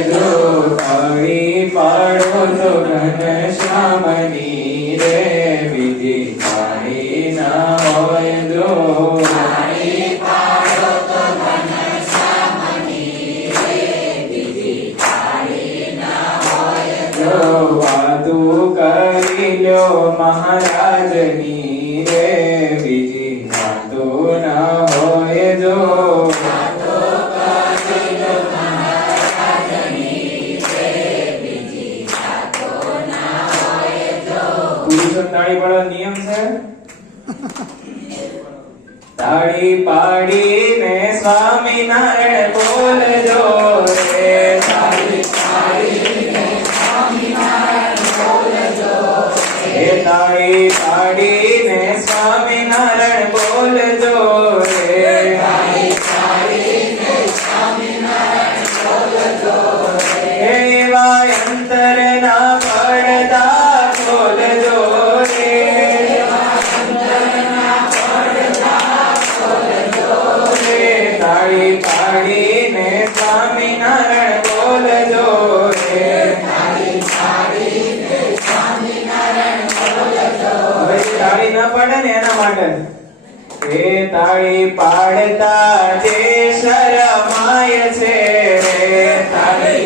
જો તાળી પાડો તો ઘનશ્યામની રે બીજી તાળી ના હોય જો વાતું કરી લ્યો મહારાજની રે બીજી વાતું ના હોય જો પુરુષો તાળી પાડવાનો નિયમ છે તાળી પાડીને સ્વામિનારાયણ બોલજો રે તાળી તાળી પાડીને સ્વામિનારાયણ બોલજો રે એવા અંતર ના પડદા ખોલજો રે તાળી પાડીને સ્વામિનારાયણ બોલજો રે હવે તાળી ના પાડે ને એના માટે એ તાળી પાડતા જે શરમાય છે રે તાળી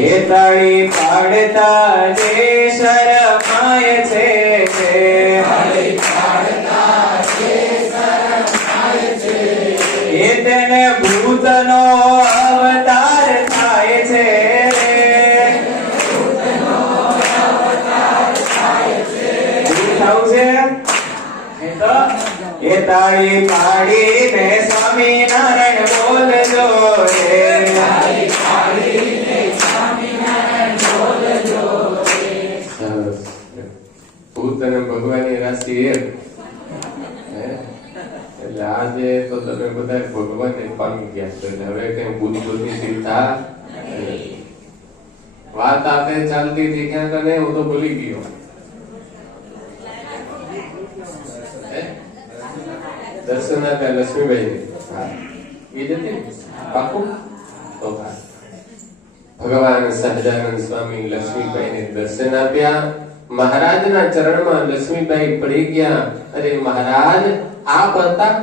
એ તાળી પાડતા જે શરમાય છે એ તેને ભૂતનો અવતાર થાય છે એ તાળી પાડીને સ્વામિનારાયણ બોલજો રે સરસ. ભૂત અને ભગવાનની રાશિ એક હે? એટલે આજે તો તમે બધા ભગવાનને પામી ગયા છો એટલે હવે કઈ ભૂત ભૂતની ચિંતા નથી. વાત આપે ચાલતી હતી ક્યાં તને હું તો ભૂલી ગયો હે? દર્શન આપ્યા લક્ષ્મીભાઈ હા એ જતી ને? પાકું તો હા. ભગવાન સહજાનંદ સ્વામી લક્ષ્મીબાઈને દર્શન આપ્યા મહારાજના ચરણમાં લક્ષ્મીબાઈ પડી ગયા અરે મહારાજ આપ હતા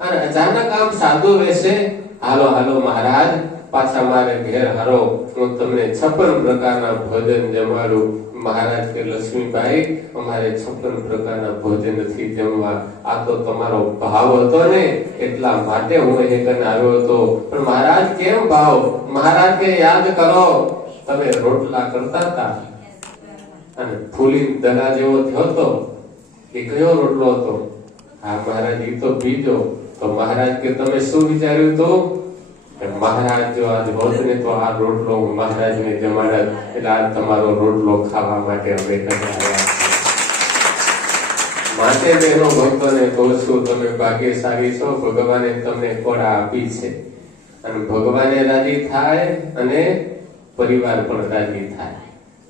અને અચાનક આમ સાધુ વેશે હાલો હાલો મહારાજ પાછા મારે ઘેર હારો હું તમને 56 પ્રકારના ભોજન જમાડું મહારાજ કે લક્ષ્મીબાઈ અમારે 56 પ્રકારના ભોજન નથી જમવા આ તો તમારો ભાવ હતો ને એટલા માટે હું અહીં કને આવ્યો હતો પણ મહારાજ કેમ ભાવ મહારાજ કે યાદ કરો તમે રોટલા કરતા હતા અને ફૂલી દડા જેવો થયો તો એ કયો રોટલો હતો આ મહારાજ ઈ તો બીજો તો મહારાજ કે તમે શું વિચાર્યું હતું કે મહારાજ જો આજ હોત ને તો આ રોટલો હું મહારાજને જમાડત એટલે આજ તમારો રોટલો ખાવા માટે અમે આવ્યા માટે બહેનો ભક્તોને કહું છું તમે ભાગ્યશાળી છો ભગવાને તમને કોડા આપી છે અને ભગવાને રાજી થાય અને પરિવાર પણ રાજી થાય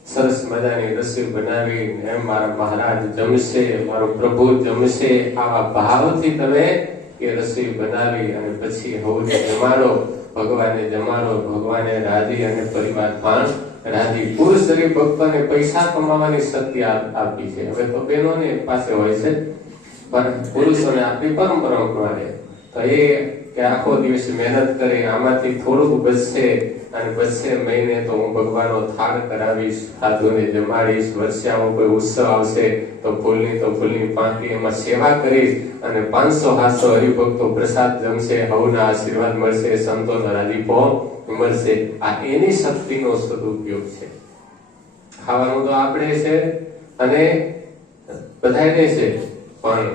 સરસ મજાની રસોઈ બનાવી એમ મારા મહારાજ જમશે મારો પ્રભુ જમશે આવા ભાવથી તમે એ રસોઈ બનાવી અને પછી હવને જમાડો ભગવાને રાજી અને પરિવાર પણ રાજી પુરુષ શરીર ભક્તોને પૈસા કમાવાની શક્તિ આપી છે હવે તો બહેનોને પાસે હોય છે પણ પુરુષોને આપણી પરંપરા મળે તો એ કે આખો દિવસ મહેનત કરે આમાંથી થોડુંક બચશે અને બચશે મહિને તો હું ભગવાનનો થાળ કરાવીશ સાધુને જમાડીશ વર્ષે આવો કોઈ ઉત્સવ આવશે તો ફૂલની પાંખડી એમાં સેવા કરીશ અને 500-700 હરિભક્તો પ્રસાદ જમશે હવના આશીર્વાદ મળશે સંતોનો રાજીપો મળશે આ એની શક્તિનો સદુપયોગ છે ખાવાનું તો આપણે છે અને બધાને છે પણ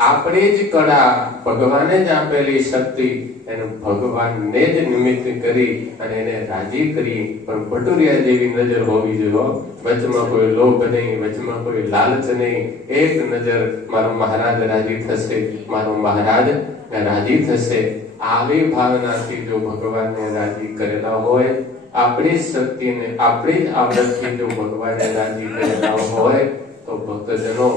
આપણી જ કળા, ભગવાને જ આપેલી શક્તિ એને ભગવાનને જ નિમિત્ત કરી અને એને રાજી કરી. પણ ભટુરિયા જેવી નજર હોવી જોઈએ. વચમાં કોઈ લોભ નહીં, વચમાં કોઈ લાલચ નહીં. એક નજર મારો મહારાજ રાજી થશે, મારો મહારાજ રાજી થશે. આવી ભાવનાથી જો ભગવાનને રાજી કરેલા હોય, આપણી શક્તિને, આપણી જ આવડતથી જો ભગવાનને રાજી કરેલા હોય, તો ભક્તજનો,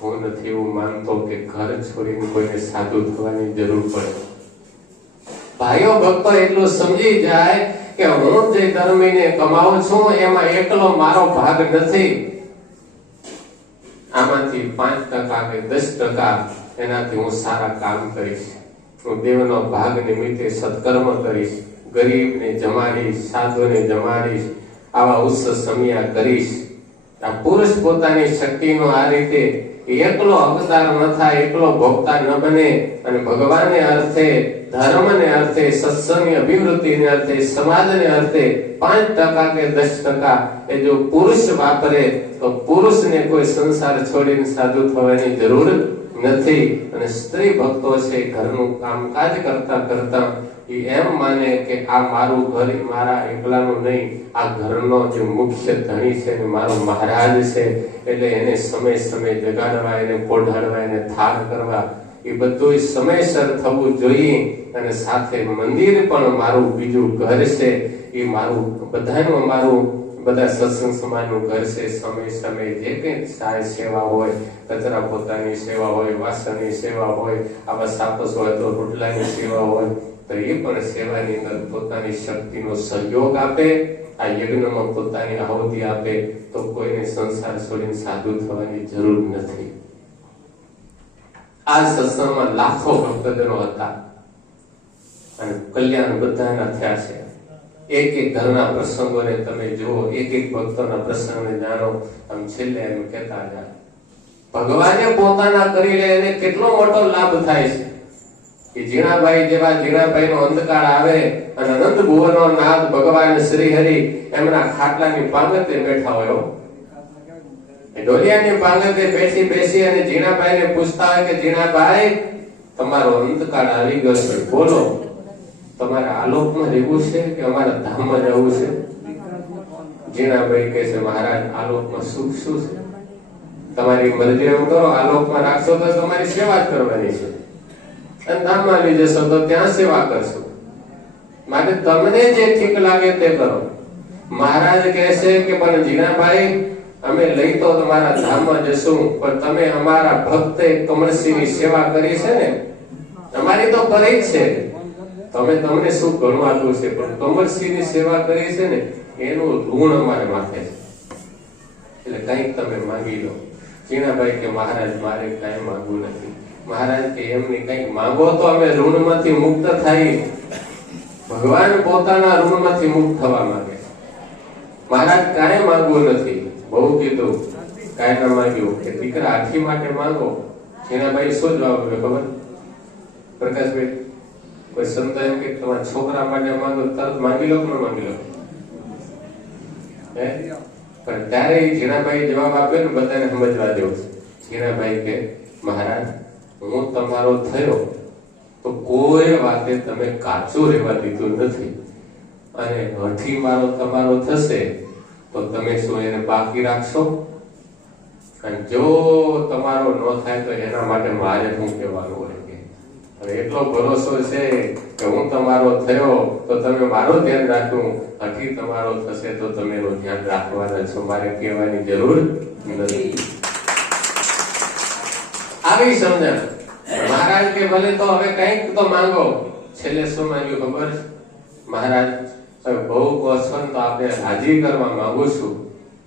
હું નથી એવું માનતો કે ઘર છોડીને કોઈને સાધુ થવાની જરૂર પડે. ભાઈઓ ભક્તો એટલું સમજી જાય કે હું જે ધર્મીને કમાઉં છું એમાં એકલો મારો ભાગ નથી. આમાંથી 5% કે 10% એનાથી હું સારા કામ કરીશ. હું દેવનો ભાગ નિમિત્તે સત્કર્મ કરીશ, ગરીબને જમાડીશ, સાધુને જમાડીશ, આવા ઉત્સવ સમયા કરીશ. આ પુરુષ પોતાની શક્તિનો આ રીતે એકલો હકદાર ન થાય, એકલો ભોગતા ન બને અને ભગવાનને અર્થે, ધર્મને અર્થે, સત્સંગની અભિવૃદ્ધિને અર્થે, સમાજને અર્થે 5% કે 10% એ જો પુરુષ વાપરે તો પુરુષને કોઈ સંસાર છોડીને સાધુ થવાની જરૂર નથી. અને સ્ત્રી ભક્તો છે, ઘરનું કામકાજ કરતા કરતા એમ માને કે આ મારું ઘર મારા એકલાનું નહીં, આ ઘરનો જે મુખ્ય ધણી છે ને મારો મહારાજ છે, એટલે એને સમય સમય જગાડવા, એને પોઢાડવા, એને થાળ કરવા, એ બધું સમયસર થવું જોઈએ. અને સાથે મંદિર પણ મારું બીજું ઘર છે, એ મારું બધાનું, અમારું બધા સત્સંગ સમાજનું ઘર છે. સમય સમય જે કંઈ સહાય સેવા હોય, કચરા પોતાની સેવા હોય, વાસણની સેવા હોય, આવા સાપસ હોય તો રોટલાની સેવા હોય, તો એ પણ સેવાની અંદર પોતાની શક્તિનો સહયોગ આપે, આ યજ્ઞમાં પોતાની આહુતિ આપે, તો કોઈને સંસાર છોડીને સાધુ થવાની જરૂર નથી. આ સત્સંગમાં લાખો ભક્તજનો હતા અને કલ્યાણ બધાના થયા છે. એક એક ઘરના પ્રસંગોને તમે જુઓ, એક એક ભક્તોના પ્રસંગને જાણો. આમ છેલ્લે એમ કહેતા હતા, ભગવાને પોતાના કરી લે એને કેટલો મોટો લાભ થાય છે કે જીણાભાઈ જેવા, જીણાભાઈનો અંધકાળ આવે અને અનંત ભુવનનો નાથ ભગવાન શ્રી હરિ એમના ખાટલાની પાંગતે બેઠા હોય. ઢોલિયાની પાંગતે બેસી બેસી અને જીણાભાઈને પૂછતા હોય કે જીણાભાઈ, તમારો અંતકાળ આવી ગયો છે, બોલો તમારે આલોકમાં રહેવું છે કે અમારા ધામમાં જવું છે? જીણાભાઈ કહે છે, મહારાજ આલોકમાં સુખ શું છે? તમારી મરજી એમ કરો, આલોકમાં રાખશો તો તમારી સેવા જ કરવાની છે, અને ધામમાં લઈ જશો તો ત્યાં સેવા કરશો. માટે તમને જે ઠીક લાગે તે કરો. મહારાજ કહે છે કે પણ જીણાભાઈ, અમે લઈ તો તમારા ધામમાં જશું, પણ તમે અમારા ભક્તે કમળસિંહની સેવા કરી છે ને, અમારી તો કરી જ છે, તમે તમને શું ઘણું આપ્યું છે, પણ કમળસિંહની સેવા કરી છે ને એનું ઋણ અમારે માથે છે, એટલે કંઈક તમે માંગી લો. જીણાભાઈ કે મહારાજ મારે કઈ માંગવું નથી. મહારાજ કે એમને કંઈક માંગો તો અમે ઋણમાંથી મુક્ત થાય. ભગવાન પોતાના ઋણમાંથી મુક્ત થવા માંગે. મહારાજ કાંઈ માંગવું નથી. બહુ કીધું, કાંઈ ના માંગ્યું કે દીકરા આખી માટે માંગો. જીણાભાઈ શું જવાબ આપ્યો ખબર? પ્રકાશભાઈ, કોઈ સંત એમ કે તમારા છોકરા માટે માંગો, તરત માંગી લો કે ન માંગી લો? પણ ત્યારે જીણાભાઈ જવાબ આપ્યો ને બધાને સમજવા જેવું છે. જીણાભાઈ કે મહારાજ, હું તમારો થયો તો કોઈ વાતે તમે કાચું રહેવા દીધું નથી, અને હઠી મારો તમારો થશે તો તમે શું એને બાકી રાખશો? અને જો તમારો ન થાય તો એના માટે મારે શું કહેવાનું હોય કે હવે એટલો ભરોસો છે કે હું તમારો થયો તો તમે મારું ધ્યાન રાખ્યું, હઠી તમારો થશે તો તમે એનું ધ્યાન રાખવાના છો, મારે કહેવાની જરૂર નથી. આવી સમજણ. મહારાજ કે ભલે તો હવે કંઈક તો માંગો. છેલ્લે શું માંગ્યું ખબર? મહારાજ, હવે બહુ કહો છો ને તો આપણે રાજી કરવા માંગુ છું.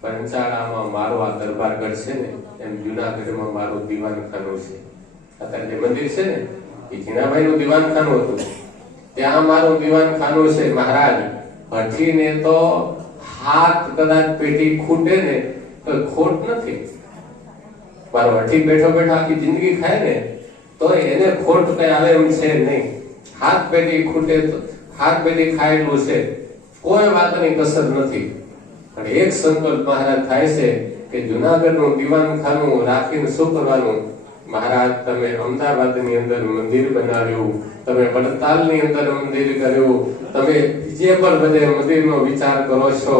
પંચાળામાં મારો આ દરબારગઢ છે ને, એમ જુનાગઢમાં મારું દીવાનખાનું છે. અત્યારે જે મંદિર છે ને એ જીણાભાઈનું દીવાનખાનું હતું, ત્યાં મારું દીવાનખાનું છે. મહારાજ, હઠીને તો હાથ કદાચ પેટી ખૂટે ને તો ખોટ નથી. મારો હઠી બેઠો બેઠો આખી જિંદગી ખાય ને તો એને ખોટ કઈ આવે એમ છે નહીં. હાથ પેટી ખૂટે તો હાથ પેટી ખાયેલું છે, કોઈ વાતની કસર નથી. અને એક સંકલ્પ મહારાજ થાય છે કે જુનાગઢનું દીવાનખાનું રાખીને શું કરવાનું? મહારાજ તમે અમદાવાદની અંદર મંદિર બનાવ્યું, તમે વડતાલની અંદર મંદિર કર્યું, તમે જે પણ બધે મંદિરનો વિચાર કરો છો,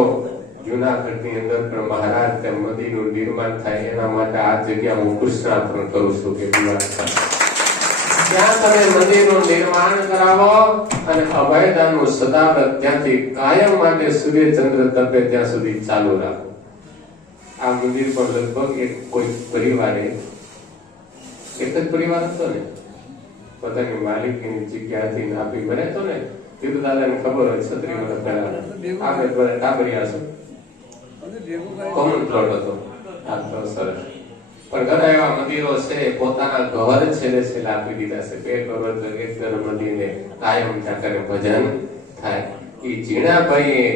જૂનાગઢની અંદર પણ મહારાજ તે મંદિરનું નિર્માણ થાય એના માટે આ જગ્યા હું કૃષ્ણાર્પણ કરું છું કે ત્યાં તમે મંદિરનું નિર્માણ કરાવો અને અભયદાનનું સદાવ્રત ત્યાંથી કાયમ માટે સૂર્યચંદ્ર તપે ત્યાં સુધી ચાલુ રાખો. આ મંદિર પર લગભગ એક કોઈ પરિવારે, એક જ પરિવાર હતો ને, પોતાની માલિકીની જગ્યાથી આપી બને તો ને કીધું દાદાને ખબર હોય 36 વર્ષ પહેલા આપણે બધા ટાબરિયા છો, કોમન પ્લોટ હતો. આ તો સરસ. પણ ઘણા એવા મંદિરો છે પોતાના ઘર છેલ્લે છેલ્લે આપી દીધા છે. 2 કરોડ એક ઘર મંદિરને કાયમ ત્યાં કરે ભજન થાય. એ જીણાભાઈએ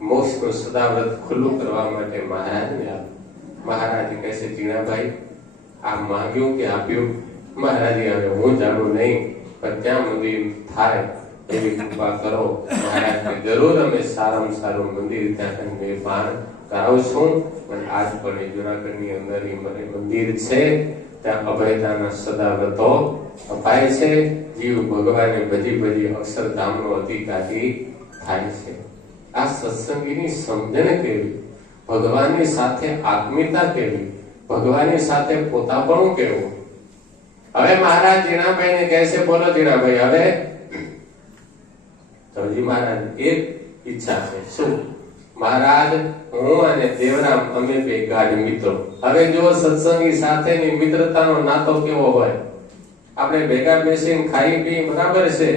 મોક્ષનું સદાવ્રત ખુલ્લું કરવા માટે મહારાજને આપ્યું. મહારાજ કહે છે જીણાભાઈ આ માંગ્યું કે આપ્યું? મહારાજ હવે હું જાણું નહીં, પણ ત્યાં મંદિર થાય એવી કૃપા કરો. મહારાજ જરૂર અમે સારામાં સારું મંદિર ત્યાં નિર્માણ કરાવશું. અને આજ પણ એ જૂનાગઢની અંદર મંદિર છે, ત્યાં અભયદાના સદાવ્રતો અપાય છે. જીવ ભગવાને બધી અક્ષરધામનો અધિકારી થાય છે. આ સત્સંગીની સમજણ કેવી, ભગવાનની સાથે આત્મીયતા કેવી, ભગવાનની સાથે પોતાપણું કેવું. હવે મહારાજ જીણાભાઈને કહે છે બોલો જીણાભાઈ હવે તોજી મહારાજ એક ઈચ્છા છે. શું? મહારાજ હું અને દેવરામ અમે બે ગાઢ મિત્રો. હવે જો સત્સંગી સાથેની મિત્રતાનો નાતો કેવો હોય, આપણે ભેગા બેસીને ખાઈ પી બરાબર છે,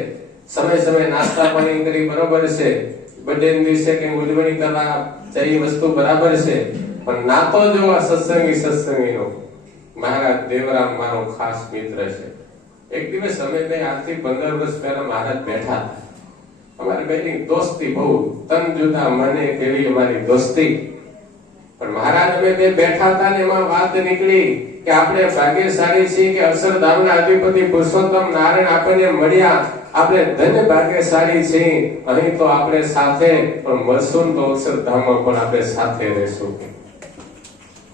સમય નાસ્તા પાણી કરી બરાબર છે, બર્થડે દિવસે કે ઉજવણી કરવા જઈ વસ્તુ બરાબર છે, પણ નાતો જો સત્સંગીનો. મહારાજ દેવરામ મારો ખાસ મિત્ર છે. એક દિવસ અમે બે આજથી 15 વર્ષ પહેલા મહારાજ બેઠા. અમારી બેની દોસ્તી બહુ તન જુદા મને કેવી અમારી દોસ્તી. પણ મહારાજ અમે બે બેઠા હતા ને એમાં વાત નીકળી કે આપણે ભાગ્યશાળી છીએ કે અક્ષરધામના અધિપતિ પુરુષોત્તમ નારાયણ આપણને મળ્યા, આપણે ધન્ય ભાગ્યશાળી છીએ. અહીં તો આપણે સાથે પણ મળશું તો અક્ષરધામમાં પણ આપણે સાથે રહેશું.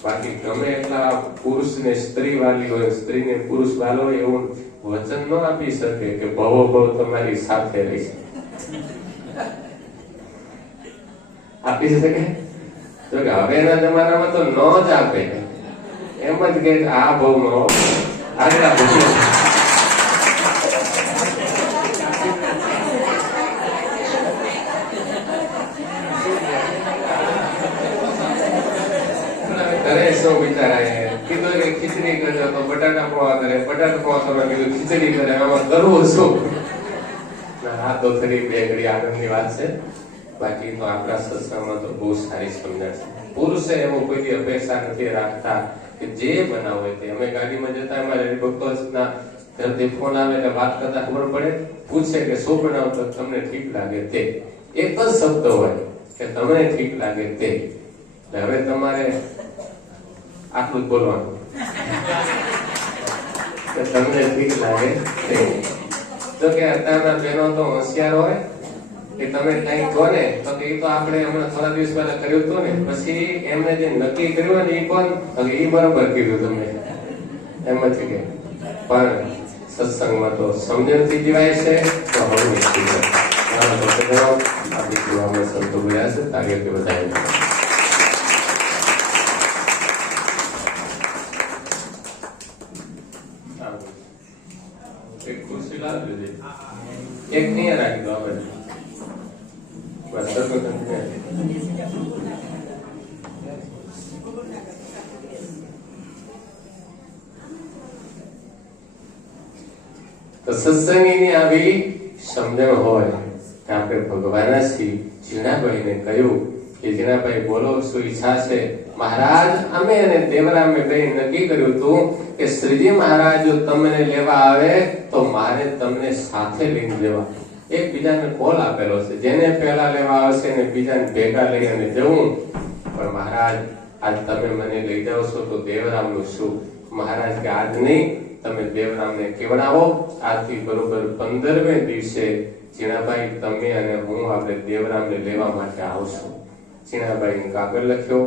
બાકી ગમે એટલા પુરુષને સ્ત્રી વાલી હોય, સ્ત્રીને પુરુષ વાલો હોય એવું વચન ન આપી શકે કે ભવો ભવ તમારી સાથે રહેશે. આપી શકે? તો કે હવેના જમાનામાં તો ન જ આપે, એમ જ કે આ ભવમાં આગળ કરે શું બિચારા કીધું કે ખીચડી કરજો તો બટાટા પોવા કરે, બટાટા પોવા કરવા કીધું ખીચડી કરે. આમાં કરવું શું? આ તો ખરી બે ઘડી આનંદની વાત છે. બાકી તો આપણા સત્સંગમાં તો બહુ સારી સમજણ છે. પુરુષે એવો કોઈ અપેક્ષા નથી રાખતા કે જે બનાવો હોય તે. અમે ગાડીમાં જતા અમારે ભક્તોના ઘરથી ફોન આવે એટલે વાત કરતા ખબર પડે, પૂછે કે શું બનાવો તો તમને ઠીક લાગે તે. એક જ શબ્દ હોય કે તમને ઠીક લાગે તે. હવે તમારે આટલું જ બોલવાનું કે તમને ઠીક લાગે તે. તો કે અત્યારના બહેનો તો હોશિયાર હોય કે તમે કઈ કહો ને તો એ તો આપણે હમણાં થોડા દિવસ પહેલા કર્યું હતું ને, પછી એમને જે નક્કી કર્યું ને એ કોણ એ બરોબર કીધું તમે એમ જ કે. પણ સત્સંગમાં તો સમજણથી જીવાય છે તો હવે સંતો ગયા છે કાર્ય કે બધા એક ખુરશી લાવી દીધી, એક નહીં રાખી દો આપણે બસ. તો સત્સંગીની આવી સમજણ હોય કે આપણે ભગવાનના શ્રી જીણાભાઈને કહ્યું કે જીણાભાઈ બોલો શું ઈચ્છા છે? મહારાજ અમે અને દેવરામે બે નક્કી કર્યું હતું કે શ્રીજી મહારાજ જો તમને લેવા આવે તો મારે તમને સાથે લઈને જવા. એકબીજાને કોલ આપેલો છે, જેને પહેલા લેવા આવશે ને બીજાને ભેગા લઈ અને જવું. પણ મહારાજ આજ તમે મને લઈ જાઓ છો તો દેવરામનું શું? મહારાજ કે આજ નહીં, તમે દેવરામને કેવડાવો. આજથી બરોબર 15મે દિવસે જીણાભાઈ તમે અને હું આપણે દેવરામને લેવા માટે આવશું. જીણાભાઈ કાગળ લખ્યો,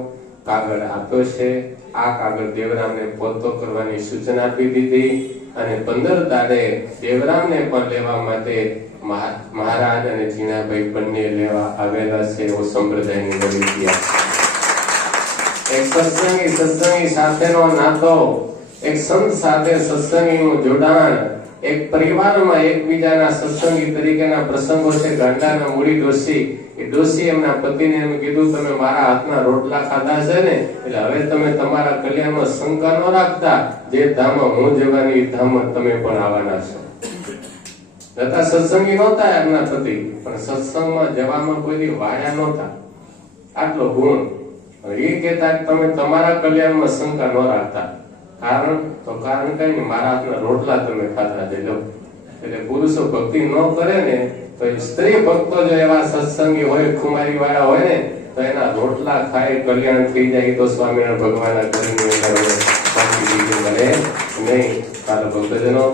કાગળ આપ્યો છે. આ કાગળ દેવરામને પોતો કરવાની સૂચના આપી દીધી અને 15 દાડે દેવરામને પણ લેવા માટે મહારાજ અને ઝીણાભાઈ બંને લેવા આવેલા છે. એવો સંપ્રદાયની વિનંતી. એક સત્સંગી સાથેનો નાતો, એક સંત સાથે સત્સંગીનું જોડાણ, એક પરિવારમાં એકબીજાના સત્સંગી તરીકેના પ્રસંગો છે. ગાંડાના મૂડી ડોસી, એ ડોસી એમના પતિને એમ કીધું, તમે મારા હાથના રોટલા ખાધા છે ને, એટલે હવે તમે તમારા કલ્યાણમાં શંકા ન રાખતા, જે ધામમાં હું જવાની ધામમાં તમે પણ આવવાના છો. છતાં સત્સંગી નહોતા એમના પતિ, પણ સત્સંગમાં જવામાં કોઈ વાળ્યા નહોતા. આટલો ગુણ. એ કહેતા તમે તમારા કલ્યાણમાં શંકા ન રાખતા. કારણ કઈ ને, મારા હાથના રોટલા તમે ખાધા છે. એટલે પુરુષો ભક્તિ ન કરે ને, તો સ્ત્રી ભક્તો જો એવા સત્સંગી હોય, ખુમારી વાળા હોય ને, તો એના રોટલા ખાય કલ્યાણ થઈ જાય. તો સ્વામિનારાયણ ભગવાનના ઘરની અંદર મળે નહીં. કાલે ભક્તજનો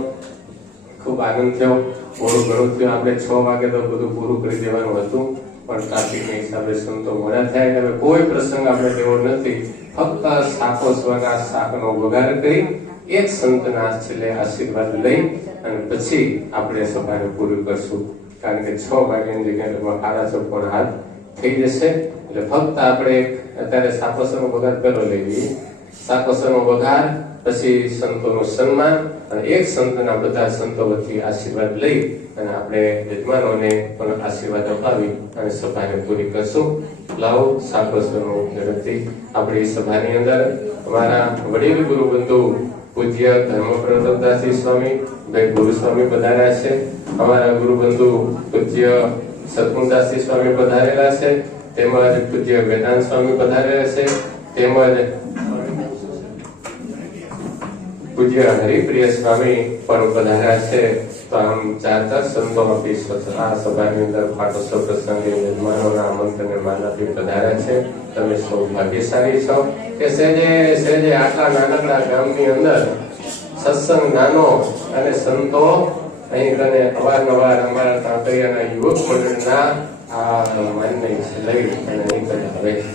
ખૂબ આનંદ થયો. થોડું ઘણું થયું. આપણે 6 વાગે તો બધું પૂરું કરી દેવાનું હતું, પણ ટ્રાફિકના હિસાબે સંતો મોડા થાય એટલે કોઈ પ્રસંગ આપણે લેવો નથી. ફક્ત શાકોસ્વરના શાકનો વઘાર કરી એક સંતના છેલ્લે આશીર્વાદ લઈ અને પછી આપણે સભાને પૂરું કરશું. કારણ કે 6 વાગ્યાની જગ્યાએ 6:30 હાથ થઈ જશે. એટલે ફક્ત આપણે અત્યારે શાકોસરનો વઘાર પેલો લઈ લઈએ. શાકોસરનો વઘાર, પછી સંતોનું સન્માન અને એક સંતના બધા સંતો વચ્ચે આશીર્વાદ લઈ અને આપણે યજમાનોને પણ આશીર્વાદ અપાવી અને સભાને પૂરી કરશું. લાવો શાકોસરનો ઝડપથી. આપણી સભાની અંદર અમારા વડીલ ગુરુબંધુ પૂજ્ય ધર્મપ્રદાસજી સ્વામી ભાઈ ગુરુ સ્વામી પધાર્યા છે. અમારા ગુરુબંધુ પૂજ્ય સતમુદાસજી સ્વામી પધારેલા છે. તેમજ પૂજ્ય વેદાંત સ્વામી પધારેલા છે. તેમજ પૂજ્ય હરિપ્રિય સ્વામી પણ પધાર્યા છે. તો આમ 4 સંતો આ સભાની અંદર પાટોત્સવ પ્રસંગે યજમાનોના આમંત્રણને માન આપી પધાર્યા છે. તમે સૌ ભાગ્યશાળી છો કે સેજે આટલા નાનકડા ગામની અંદર સત્સંગ નાનો અને સંતો અહીં કને અવારનવાર અમારા કાંકરિયાના યુવક મંડળના આ માનને લઈ અને અહીં કને આવે છે.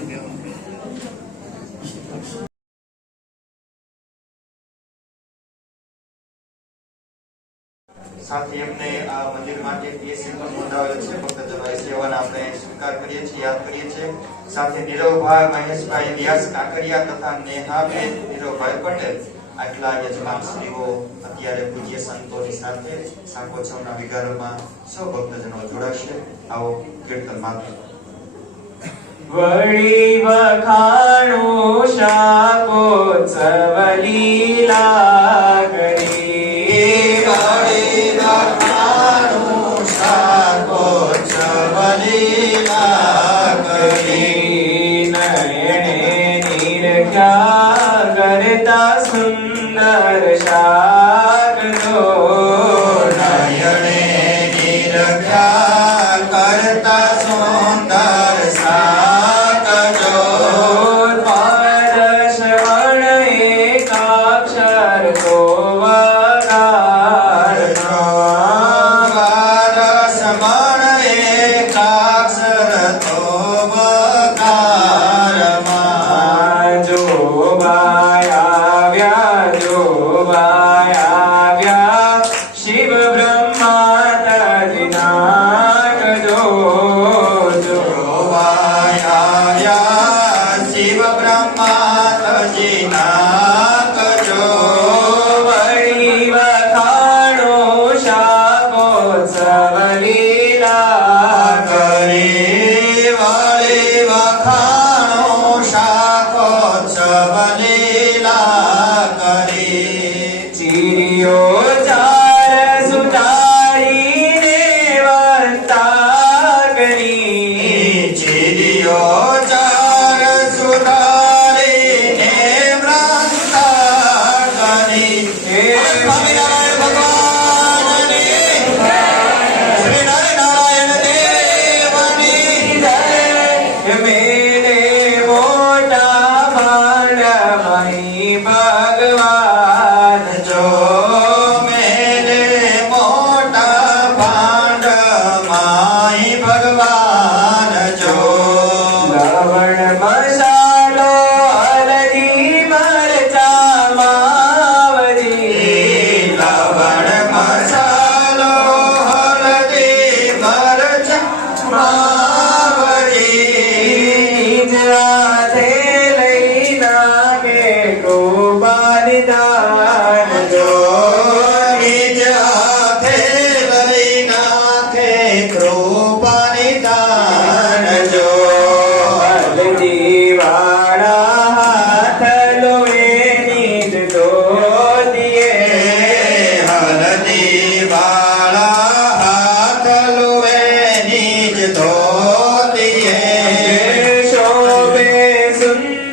સાથે એમને આ મંદિર માટે પીએસસી પણ નોંધાવેલ છે. ભક્તજનોએ સેવાને આપણે સ્વીકાર કરીએ છીએ, યાદ કરીએ છીએ. સાથે નીરવભાઈ મહેશભાઈ વ્યાસ કાંકરિયા તથા નેહાબેન નીરવભાઈ પટેલ આટલા યજમાન શ્રીઓ અત્યારે પૂજ્ય સંતોની સાથે શાકોત્સવના વિગારોમાં સૌ ભક્તજનો જોડાશે. આવો કીર્તન માત્ર. વળી વખાણું શાકોત્સવ લીલા કરી, કરતા સુંદર શાક જો નયણે નિરખ્યા કરતા સુંદર શાક જો પારસ વણ એકાક્ષર તો વગાર પારસ વણ એકાક્ષર તો વગારમાં જો આવ્યા શિવ બ્રહ્મા તજનાક જો શિવ બ્રહ્મા તજનાક જો વળી વખાણો શાકોત્સવ લીલા કરી વળી વખાણો શાકોત્સવ લીલા કરી ચીરિયો ચાર સુતારીને વર્તા કરી ચીડિયો ચાર સુધારીને વ્રત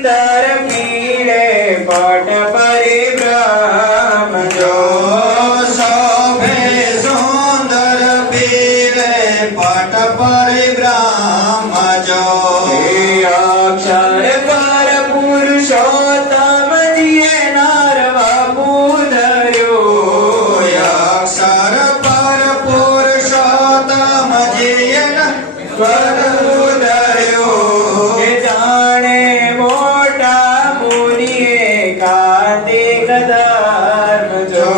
સુંદર પીળે પટ પરિભ્રમ જો શોભે સુંદર પીળે પટ પરિભ્રમ જો અક્ષર પર પુરુષોત્તમ જીએ નારવા ધર્યો અક્ષર પર પુરુષોત્તમ જીયન ધર્યો કે જાણે મોટા મુનિએ કાર્તિક ધર્મ જો જો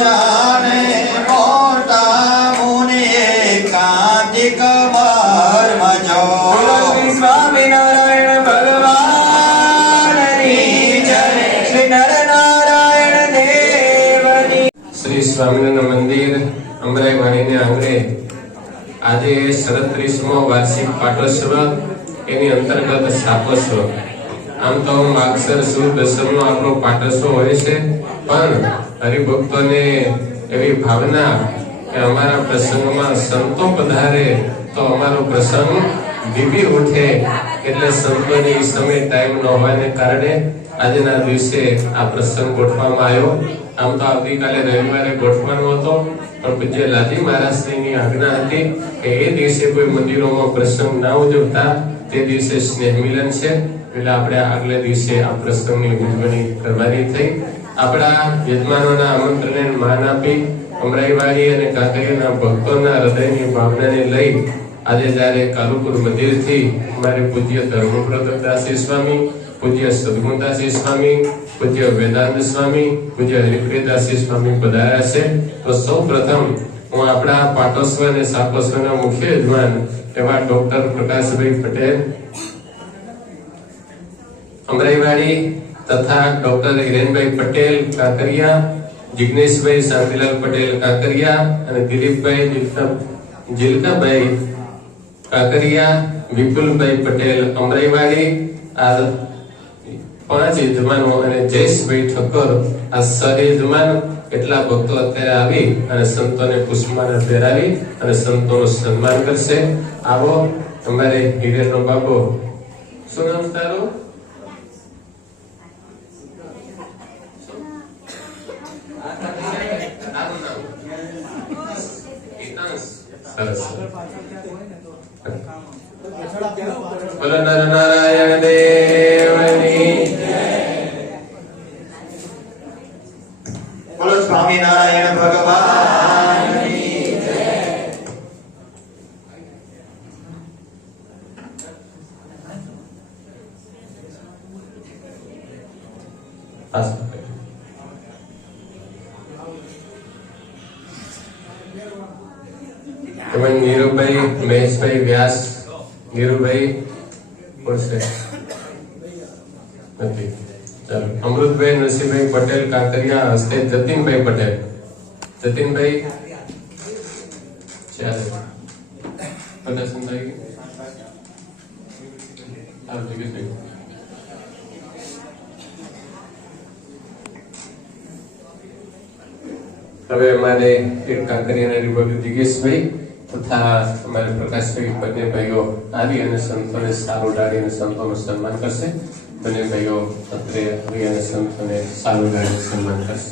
જાણે મોટા મુનિએ કાર્તિક વર્મ જો શ્રી સ્વામિનારાયણ ભગવાનની જય શ્રી નરનારાયણ દેવની શ્રી સ્વામિનારાયણ મંદિર અમરાઈ વાણીને આંગણે આજે 37મો વાર્ષિક પાટોત્સવ એની અંતર્ગત સ્થાપોત્સવ. આમ તો માગસર સુદ દસમનો આપણો પાટોત્સવ હોય છે, પણ હરિભક્તોને એવી ભાવના કે અમારા પ્રસંગમાં સંતો પધારે તો અમારો પ્રસંગ દીદી ઉઠે, એટલે સંતોને એ સમય ટાઈમ ન હોવાને કારણે આજના દિવસે આ પ્રસંગ ગોઠવવામાં આવ્યો. આમ તો આવતીકાલે રવિવારે ગોઠવવાનો હતો, પણ પૂજ્ય લાજી મહારાજશ્રીની આજ્ઞા હતી કે એ દિવસે કોઈ મંદિરોમાં પ્રસંગ ના ઉજવતા, તે દિવસે સ્નેહ મિલન છે, એટલે આપણે આગલે દિવસે આ પ્રસંગની ઉજવણી કરવાની થઈ. આપણા યજમાનોના આમંત્રણને માન આપી અમરાઈવાડી અને કાંકરિયાના ભક્તોના હૃદયની ભાવનાને લઈ આજે જ્યારે કાલુપુર મંદિરથી અમારે પૂજ્ય ધર્મપ્રદદાસી સ્વામી, પૂજ્ય સદગુણદાસી સ્વામી, પૂજ્ય વેદાંત સ્વામી, પૂજ્ય હરિપ્રિયદાસી સ્વામી પધાર્યા છે. તો સૌ પ્રથમ હું આપણા પાટોત્સવ અને શાકોત્સવના મુખ્ય યજમાન એવા ડોક્ટર પ્રકાશભાઈ પટેલ અમરાઈવાડી તથા ડોક્ટર હિરેનભાઈ પટેલ કાંકરિયા, જિગ્નેશભાઈ શાંતિલાલ પટેલ કાંકરિયા અને દિલીપભાઈ જીલકાભાઈ કાંકરિયા, વિપુલભાઈ પટેલ અમરાઈવાડી, આ 5 યજમાનો અને જયેશભાઈ ઠક્કર આ સર યજમાન એટલા ભક્તો અત્યારે આવી અને સંતોને પુષ્પમાળા પહેરાવી અને સંતોનું સન્માન કરશે. આવો અમારે હિરેનનો બાબો, શું નામ તારું? સરસ. બોલો નરનારાયણ દેવની બોલો સ્વામિનારાયણ ભગવાનની જય. એમાં નીરુભાઈ મહેશભાઈ વ્યાસ, નીરુભાઈ બોલશે નથી. ચાલો, અમૃતભાઈ નરસિંહભાઈ પટેલ કાંકરિયા હસ્તે જતીનભાઈ પટેલ, જતીનભાઈ ચાલો પ્રદર્શનભાઈ ચાલો જગીશભાઈ. હવે અમારે એક કાંકરિયાના હરિભક્ત જગીશભાઈ તથા અમારે પ્રકાશભાઈ બંને ભાઈઓ આવી અને સંતોને સારું ડાળી અને સંતોનું સન્માન કરશે. બંને ભાઈઓ અત્રે આવી અને સંતોને સારું ડાળી સન્માન કરશે.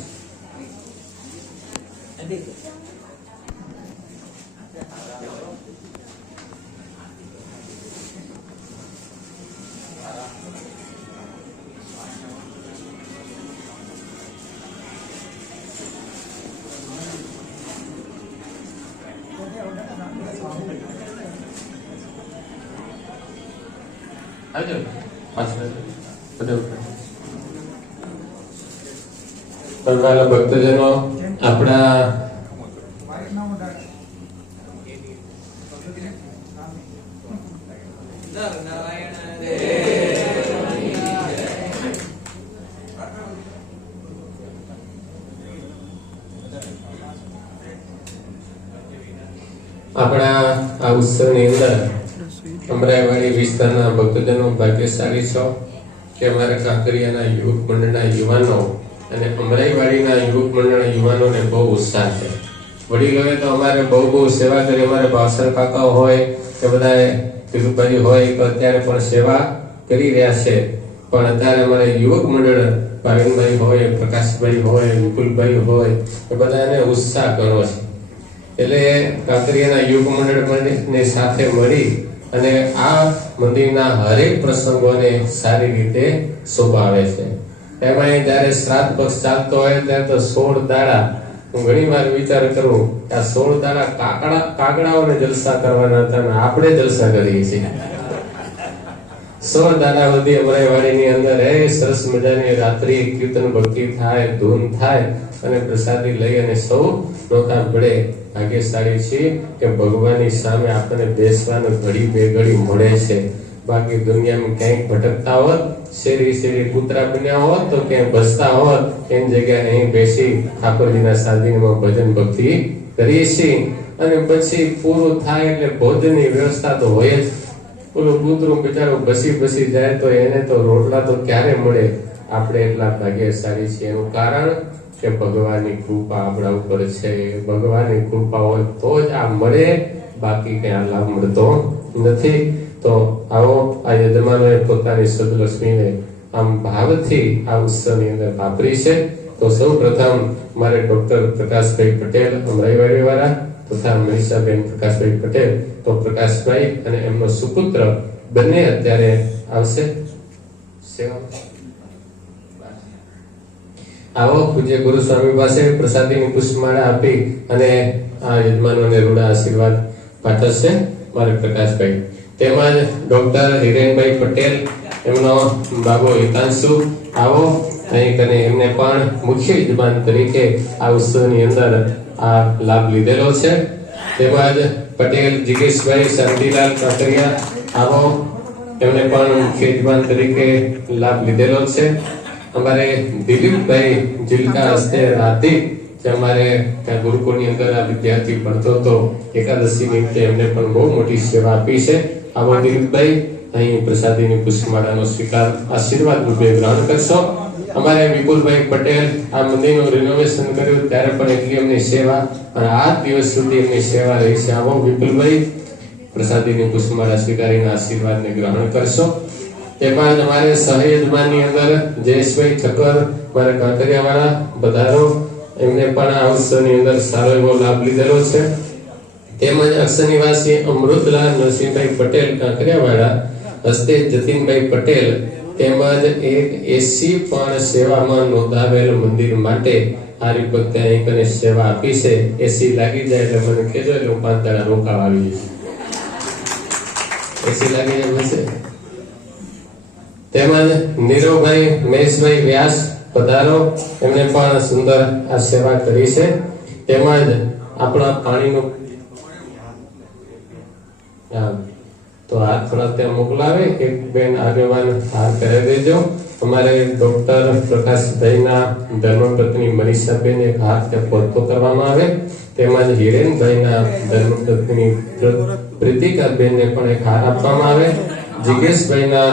આવજો પાછળ બધા ભક્તજનો આપણા આ ઉત્સવની અંદર અમરાઈવાડી વિસ્તારના ભક્તજનો ભાગ્યશાળી છો કે અમારા કાંકરિયાના યુવક મંડળના યુવાનો અને અમરાઈવાડીના યુવક મંડળના યુવાનોને બહુ ઉત્સાહ છે. વડીલોએ તો અમારે બહુ સેવા કરી. અમારે ભાવસર કાકા હોય કે બધા ધીરુભાઈ હોય તો અત્યારે પણ સેવા કરી રહ્યા છે. પણ અત્યારે અમારે યુવક મંડળ ભાવિનભાઈ હોય, પ્રકાશભાઈ હોય, વિપુલભાઈ હોય, એ બધાને ઉત્સાહ કરવો છે. એટલે કાંકરિયાના યુવક મંડળની સાથે મળી અને આ મંદિરના હરેક પ્રસંગોને સારી રીતે શોભાવે છે. એમાં જ્યારે શ્રાદ્ધ પક્ષ ચાલતો હોય ત્યારે તો 16 દાડા હું ઘણી વાર વિચાર કરું કે આ 16 દાડા કાગડાઓને જલસા કરવાના હતા અને આપણે જલસા કરીએ છીએ. 16 દાડા સુધી અમારી વાડીની અંદર સરસ મજાની રાત્રિ કીર્તન ભક્તિ થાય, ધૂન થાય અને પ્રસાદી લઈ અને સૌ નોખા પડે ભાગ્યશાળી છીએ કે ભગવાનની સામે આપણને બેસવાનું ઘડી બે ઘડી મળે છે. બાકી દુનિયામાં ક્યાંક ભટકતા હોત, શેરી કૂતરા બન્યા હોત તો ક્યાંય બસતા હોત, એની જગ્યાએ અહીં બેસી ઠાકોરજીના સાનિધ્યમાં ભજન ભક્તિ કરીએ છીએ. અને પછી પૂરું થાય એટલે ભોજનની વ્યવસ્થા તો હોય જ. ઓલું કૂતરું બિચારું બસી જાય તો એને તો રોટલા તો ક્યારે મળે? આપણે એટલા ભાગ્યશાળી છીએ. એનું કારણ કે ભગવાનની કૃપા આપણા ઉપર છે. ભગવાનની કૃપા હોય તો જ આ મળે, બાકી કઈ આ લાભ મળતો નથી. તો આવો આ યજમાનોએ પોતાની સદલક્ષ્મીને આમ ભાવથી આ ઉત્સવની અંદર વાપરી છે. તો સૌ પ્રથમ મારે ડોક્ટર પ્રકાશભાઈ પટેલ અમરાઈવાડી વાળા તથા મનીષાબેન પ્રકાશભાઈ પટેલ, તો પ્રકાશભાઈ અને એમનો સુપુત્ર બંને અત્યારે આવશે સેવામાં. આવો પૂજ્ય ગુરુ સ્વામી પાસે પ્રસાદીની પુષ્પમાળા આપી અને આ યજમાનોને રૂડા આશીર્વાદ પાઠવશે મારે પ્રકાશભાઈ. તેમજ ડોક્ટર હિરેનભાઈ પટેલ, એમનો બાબો હિતાંશુ આવો અહીં કને એમને પણ મુખ્ય યજમાન તરીકે આ ઉત્સવની અંદર આ લાભ લીધેલો છે. તેમજ પટેલ જિગેશભાઈ શાંતિલાલ કાંકરિયા આવો, એમને પણ મુખ્ય યજમાન તરીકે લાભ લીધેલો છે. અમારે દિલીપભાઈ જિલ્કા હસ્તે રાતી જે અમારે ત્યાં ગુરુકુળની અંદર આ વિદ્યાર્થી ભણતો હતો, એકાદશી નિમિત્તે એમને પણ બહુ મોટી સેવા આપી છે. આવો દિલીપભાઈ, અહીં પ્રસાદીની પુષ્પમાળાનો સ્વીકાર આશીર્વાદ રૂપે ગ્રહણ કરશો. અમારે વિપુલભાઈ પટેલ આ મંદિરનું રિનોવેશન કર્યું ત્યારે પણ એટલી એમની સેવા અને આ દિવસ સુધી એમની સેવા રહી છે. આવો વિપુલભાઈ, પ્રસાદીની પુષ્પમાળા સ્વીકારીને આશીર્વાદને ગ્રહણ કરશો. તેમજ અમારે સહયજમાનની અંદર જયેશભાઈ ઠક્કર, મારા કાંકરિયાવાળા પધારો, એમને પણ આ ઉત્સવની અંદર સારો એવો લાભ લીધેલો છે. તેમજ અક્ષર નિવાસી અમૃતલાલ નરસિંહભાઈ પટેલ કાંકરિયાવાળા હસ્તે જતીનભાઈ પટેલ તેમજ એક એસી પણ સેવામાં નોંધાવેલ મંદિર માટે હરિભક્તે અહીં કને સેવા આપી છે. એસી લાગી જાય એટલે મને કહેજો, એટલે હું 5 દાડા રોકાવા આવી જઈશ. એસી લાગી જાય બસ. તેમજ નીરવભાઈ મહેશભાઈ વ્યાસ પધારો, એમને પણ સુંદર આ સેવા કરી છે. તેમજ આપણા પાણીનું તો હાથ થોડા ત્યાં મોકલાવે, એક બેન આગેવાન હાથ કરી દેજો. અમારે ડોક્ટર પ્રકાશભાઈના ધર્મપત્ની મનીષાબેન એક હાથ ત્યાં પહોંચતો કરવામાં આવે. તેમજ હિરેનભાઈના ધર્મપત્ની પ્રીતિકાબેનને પણ એક હાર આપવામાં આવે. જિગેશભાઈના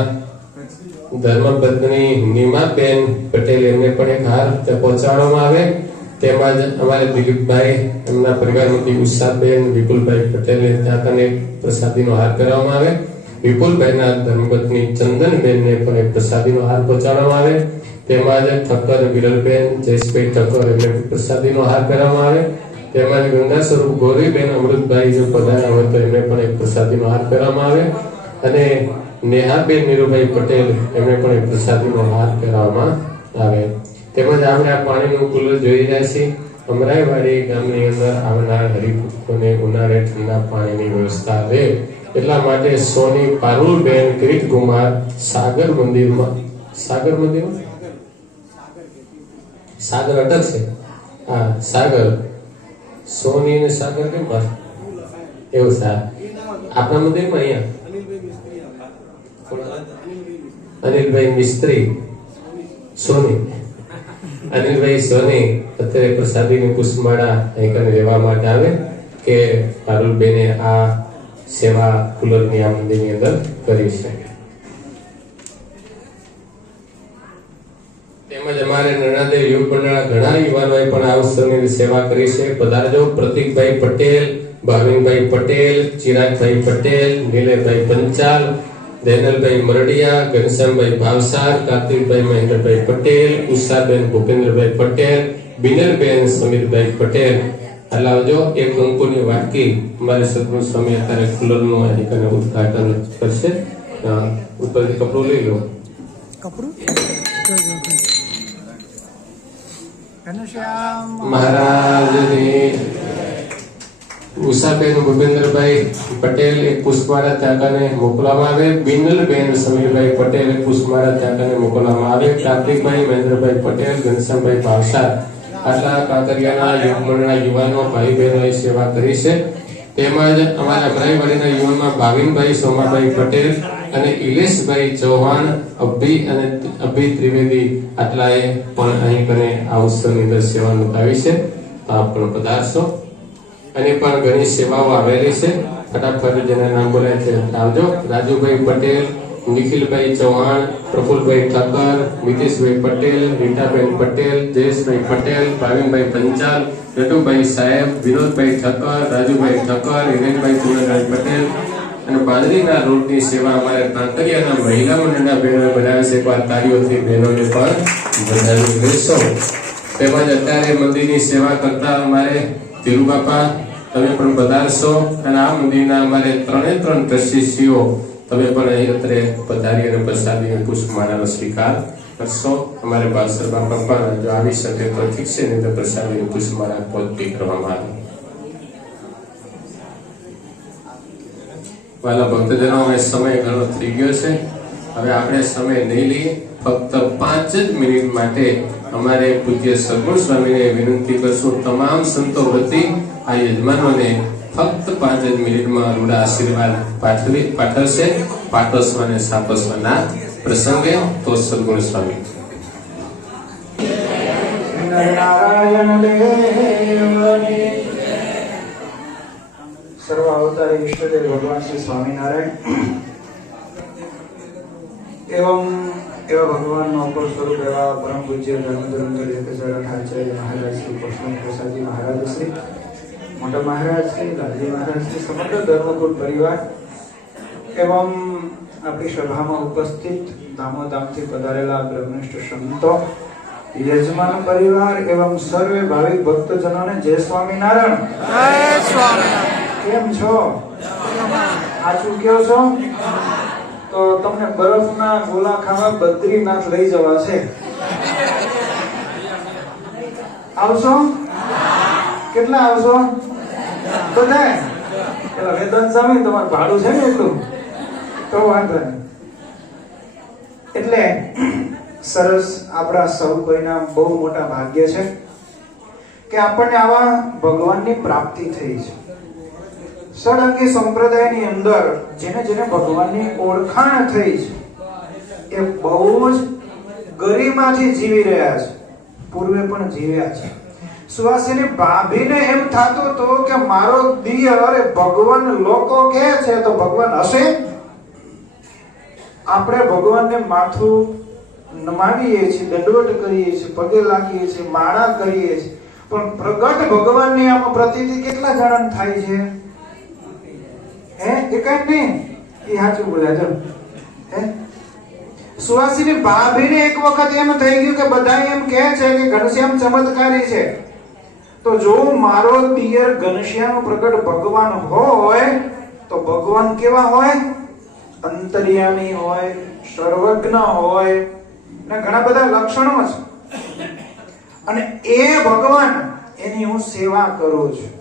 ધર્મપત્ની નીમાબેન પટેલ, એમને પણ એક હાર ત્યાં પહોંચાડવામાં આવે. તેમજ અમારે દિલીપભાઈ, એમના પરિવારમાંથી ઉષાબેન, વિપુલભાઈ પટેલને ત્યાં કને પ્રસાદીનો હાર કરવામાં આવે. વિપુલભાઈના ધર્મપત્ની ચંદનબેનને પણ એક પ્રસાદીનો હાર પહોંચાડવામાં આવે. તેમજ ઠક્કર વિરલબેન, જયેશભાઈ ઠક્કર, એમને પ્રસાદીનો હાર કરવામાં આવે. તેમજ ગંગા સ્વરૂપ ગૌરીબેન અમૃતભાઈ જો પધાર્યા હોય તો એમને પણ એક પ્રસાદીનો હાર કરવામાં આવે. અને નેહાબેન નીરુભાઈ પટેલ, એમને પણ એક પ્રસાદીનો હાર કરવામાં આવે. તેમજ આપણે આ પાણીનું કુલર જોઈ રહ્યા છીએ. અમરાઈવાડી ગામની અંદર આવનાર હરિભક્તોને ઉનાળે ઠંડા પાણીની વ્યવસ્થા રહે એટલા માટે સોની પારુલબેન કિરીટકુમાર સાગર મંદિરમાં સાગર અટક છે. હા, સાગર સોની ને સાગર કેમ પાસ એવું સા આપણા મંદિરમાં અહીંયા અનિલભાઈ મિસ્ત્રી સોની, અનિલભાઈ સોની અત્યારે પ્રસાદીની પુષ્પમાળા અહીં કને લેવા માટે આવે કે પારુલબેને આ સેવા કુલરની આ મંદિરની અંદર કરી છે. તેમજ અમારે નરણાદેવ યુવક મંડળના ઘણા યુવાનોએ પણ આ ઉત્સવની સેવા કરી છે. પધારજો. પ્રતિકભાઈ પટેલ, ભાવિનભાઈ પટેલ, ચિરાગભાઈ પટેલ, નિલેશભાઈ પંચાલ, દેનલભાઈ મરડિયા, ઘનશ્યામભાઈ ભાવસાર, કાર્તિકભાઈ મહેન્દ્રભાઈ પટેલ, ઉષાબેન ભૂપેન્દ્રભાઈ પટેલ, બિનલબેન સમીરભાઈ પટેલ. લાવજો એક કંકુની વાટકી. અમારે સદગુરુ સ્વામી અત્યારે કુલરનું અહીં ઉદ્ઘાટન કરશે. ઉપરથી કપડું લઈ લો. મહારાજની ઉષાબેન ભૂપેન્દ્રભાઈ પટેલ એક પુષ્પમાળા ત્યાગાને મોકલવામાં આવે. બિનલબેન સમીરભાઈ પટેલ એક પુષ્પમાળા ત્યાગાને મોકલવામાં આવે. કાર્તિકભાઈ મહેન્દ્રભાઈ પટેલ, ઘનશ્યામભાઈ ભાવસાર આટલા કાંકરિયાના યુગમંડળના યુવાનો ભાઈ બહેનોએ સેવા કરી છે. તેમજ અમારા અમરાઈવાડીના યુવાનમાં ભાવિનભાઈ સોમાભાઈ પટેલ અને ઇલેશભાઈ ચૌહાણ, અભી ત્રિવેદી આટલાએ પણ અહીં કને આ ઉત્સવની અંદર સેવા નોંધાવી છે. તો આપ પણ પધારશો. અને પણ ઘણી સેવાઓ આવેલી છે. ફટાફટ જેના નામ બોલાય છે આવજો. રાજુભાઈ પટેલ, નિખિલભાઈ ચૌહાણ, પ્રફુલભાઈ ઠક્કર, મિતેશભાઈ પટેલ, રીટાબેન પટેલ, જયેશભાઈ પટેલ, ભાવિનભાઈ પંચાલ, રટુભાઈ સાહેબ, વિનોદભાઈ ઠક્કર, રાજુભાઈ ઠક્કર, હિરેનભાઈ ચુનરભાઈ પટેલ. અને બાજરીના રોટની સેવા અમારે કાંકરિયાના મહિલા મંડળના બહેનોએ બનાવે છે. એકવાર તાળીઓથી બહેનોને પણ વધાવી લેશો. તેમજ અત્યારે મંદિરની સેવા કરતા અમારે ધીરુબાપા, તમે પણ પધારશો. અને આ મંદિરના અમારે 3 ટ્રસ્ટીઓ તમે પણ અહીં અત્રે પધારી અને પ્રસાદી પુષ્પમાળાનો સ્વીકાર કરશો. અમારે બાસર બાપા પણ જો આવી શકે તો ઠીક છે, નહીં તો પ્રસાદી પુષ્પમાળા પહોંચતી કરવામાં આવે. વાલા ભક્તજનો, હવે સમય ઘણો થઈ ગયો છે. હવે આપણે સમય નહીં લઈએ. ફક્ત 5 જ મિનિટ માટે અમારે પૂજ્ય સદગુરુ સ્વામીને વિનંતી કરશું. તમામ સંતો વતી આ યજમાનોને ફક્ત 5 જ મિનિટમાં રૂડા આશીર્વાદ પાઠવશે. પાટોત્સવ અને શાપોત્સવના પ્રસંગે. તો સદગુરુ સ્વામી નારાયણ દેવની સર્વ અવતારી ઈષ્ટદેવ ભગવાન શ્રી સ્વામિનારાયણ એવા ભગવાનનો અપર સ્વરૂપ એવા પરમ પૂજ્ય ધર્મધર્મધર આચાર્ય મહારાજ શ્રી કૃષ્ણ પ્રસાદજી મહારાજ શ્રી, મોટા મહારાજ શ્રી, લાલજી મહારાજ શ્રી, સમગ્ર ધર્મકુળ પરિવાર એવં આપણી સભામાં ઉપસ્થિત ધામોધામથી પધારેલા બ્રહ્મનિષ્ઠ સંતો, યજમાન પરિવાર એવં સર્વે ભાવિક ભક્તજનોને જય સ્વામિનારાયણ. જય સ્વામિનારાયણ. કેમ છો? આચું કયો છો? તો તમને બરફના ગોલા ખાવા બદ્રીનાથ લઈ જવા છે. આવશો? કેટલા આવશો? બધાય? પેલા વેદાંત સ્વામી તમારું ભાડું છે ને એટલું તો વાંધો નહીં. એટલે સરસ, આપણા સૌ કોઈના બહુ મોટા ભાગ્ય છે કે આપણને આવા ભગવાનની પ્રાપ્તિ થઈ છે. ષડંગી સંપ્રદાયની અંદર જેને જેને ભગવાનની ઓળખાણ થઈ છે એ બહુ જ ગરિમાથી જીવી રહ્યા છે. પૂર્વે પણ જીવ્યા છે. સુવાસીની ભાભીને એમ થતું હતું કે મારો દિયર ભગવાન લોકો કહે છે તો ભગવાન હશે. આપણે ભગવાનને માથું નમાવીએ છીએ, દંડવત કરીએ છીએ, પગે લાગીએ છીએ, માળા કરીએ છીએ, પણ પ્રગટ ભગવાનની આમ પ્રતીતિ કેટલા જણાને થાય છે? હે, એકાય નહીં. એ સાચું બોલ્યા જો. હે, સુવાસીની ભાભીને એક વખત એમ થઈ ગયું કે બધા એમ કહે છે કે ઘનશ્યામ ચમત્કારી છે, તો જો મારો પિયર ઘનશ્યામ પ્રગટ ભગવાન હોય તો ભગવાન કેવા હોય? અંતર્યામી હોય, સર્વજ્ઞ હોય, ને ઘણા બધા લક્ષણો છે. અને એ ભગવાન એની હું સેવા કરું છું,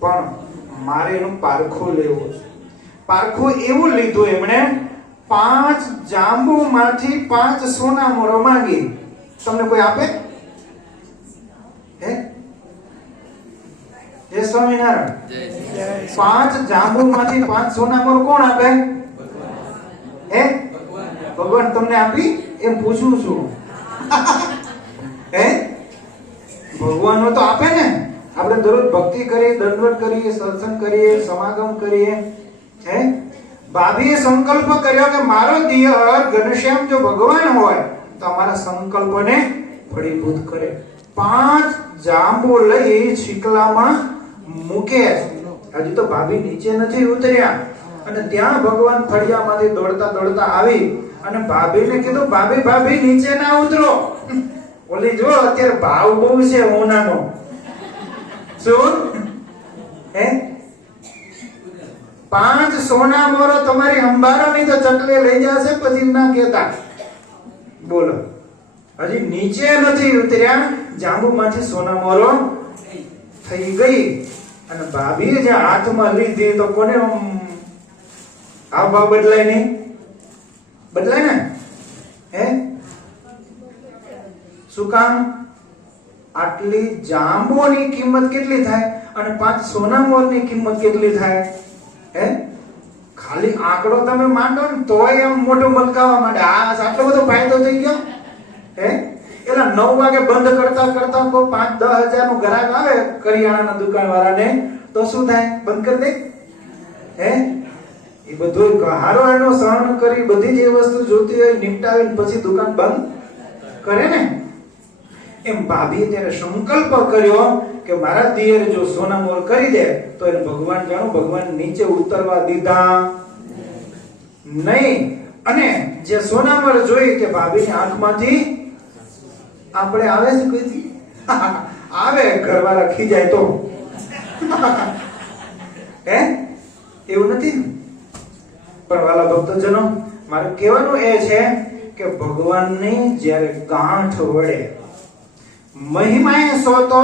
પણ મારે એનું પારખું લેવું છે. પારખું એવું લીધું એમણે, 5 જાંબુમાંથી 5 સોના મોરો માંગી. તમને કોઈ આપે? હે, જય સ્વામિનારાયણ. 5 જાંબુમાંથી 5 સોના મોર કોણ આપે? હે, ભગવાન તમને આપી? એમ પૂછું છું. હે, ભગવાન તો આપે ને. આપણે દરરોજ ભક્તિ કરીએ, દંડવત કરીએ, સત્સંગ કરીએ, સમાગમ કરીએ. હે, ભાભીએ સંકલ્પ કર્યો કે મારો દિયર ઘનશ્યામ જો ભગવાન હોય તો અમારા સંકલ્પને ફળીભૂત કરે. 5 જાંબુ લઈ શીકલામાં મૂકે. હજી તો ભાભી નીચે નથી ઉતર્યા, અને ત્યાં ભગવાન ફળિયામાંથી દોડતા દોડતા આવી અને ભાભીને કીધું, ભાભી ભાભી નીચે ના ઉતરો. ઓલી જો અત્યારે ભાવ બહુ છે ઓનાનો. શું હે 5 સોના મોરો તમારી અંબારાની તો ચકલે લઈ જશે પછી ના કહેતા. બોલો, હજી નીચે નથી ઉતર્યા, જાંબુમાંથી સોના મોરો થઈ ગઈ અને ભાભીએ જે હાથમાં લીધી તો કોને હાવભાવ બદલાય નહીં? બદલાય ને? હે શું કામ? આટલી જાંબુની કિંમત કેટલી થાય અને 5 સોના મોરની કિંમત કેટલી થાય? હે ખાલી આંકડો તમે માંડો ને તોય એમ મોઢું મલકાવા માંડે. આટલો બધો ફાયદો થઈ ગયો. હે એલા 9 વાગે બંધ કરતા કરતા કોઈ 5-10 હજાર નું ગ્રાહક આવે કરિયાણાના દુકાન વાળાને તો શું થાય? બંધ કરી દે. હે એ બધું હારો એનો સહન કરી બધી જે વસ્તુ જોતી હોય નિપટાવીને પછી દુકાન બંધ કરે ને. એમ ભાભીએ ત્યારે સંકલ્પ કર્યો કે મારા દિયર જો સોના મોર કરી દે તો એને ભગવાન જાણો ભગવાન નીચે ઉતરવા દીધા નહીં. અને જે સોના મોર જોઈ કે ભાભીની આંખમાંથી આપણે આવે છે કોઈ આવે ઘરવાળા ખીજાય તો હે એવું નથી. પણ વાલા ભક્તજનો, મારે કહેવાનું એ છે કે ભગવાનની જ્યારે ગાંઠ વડે મહિમાએ સો તો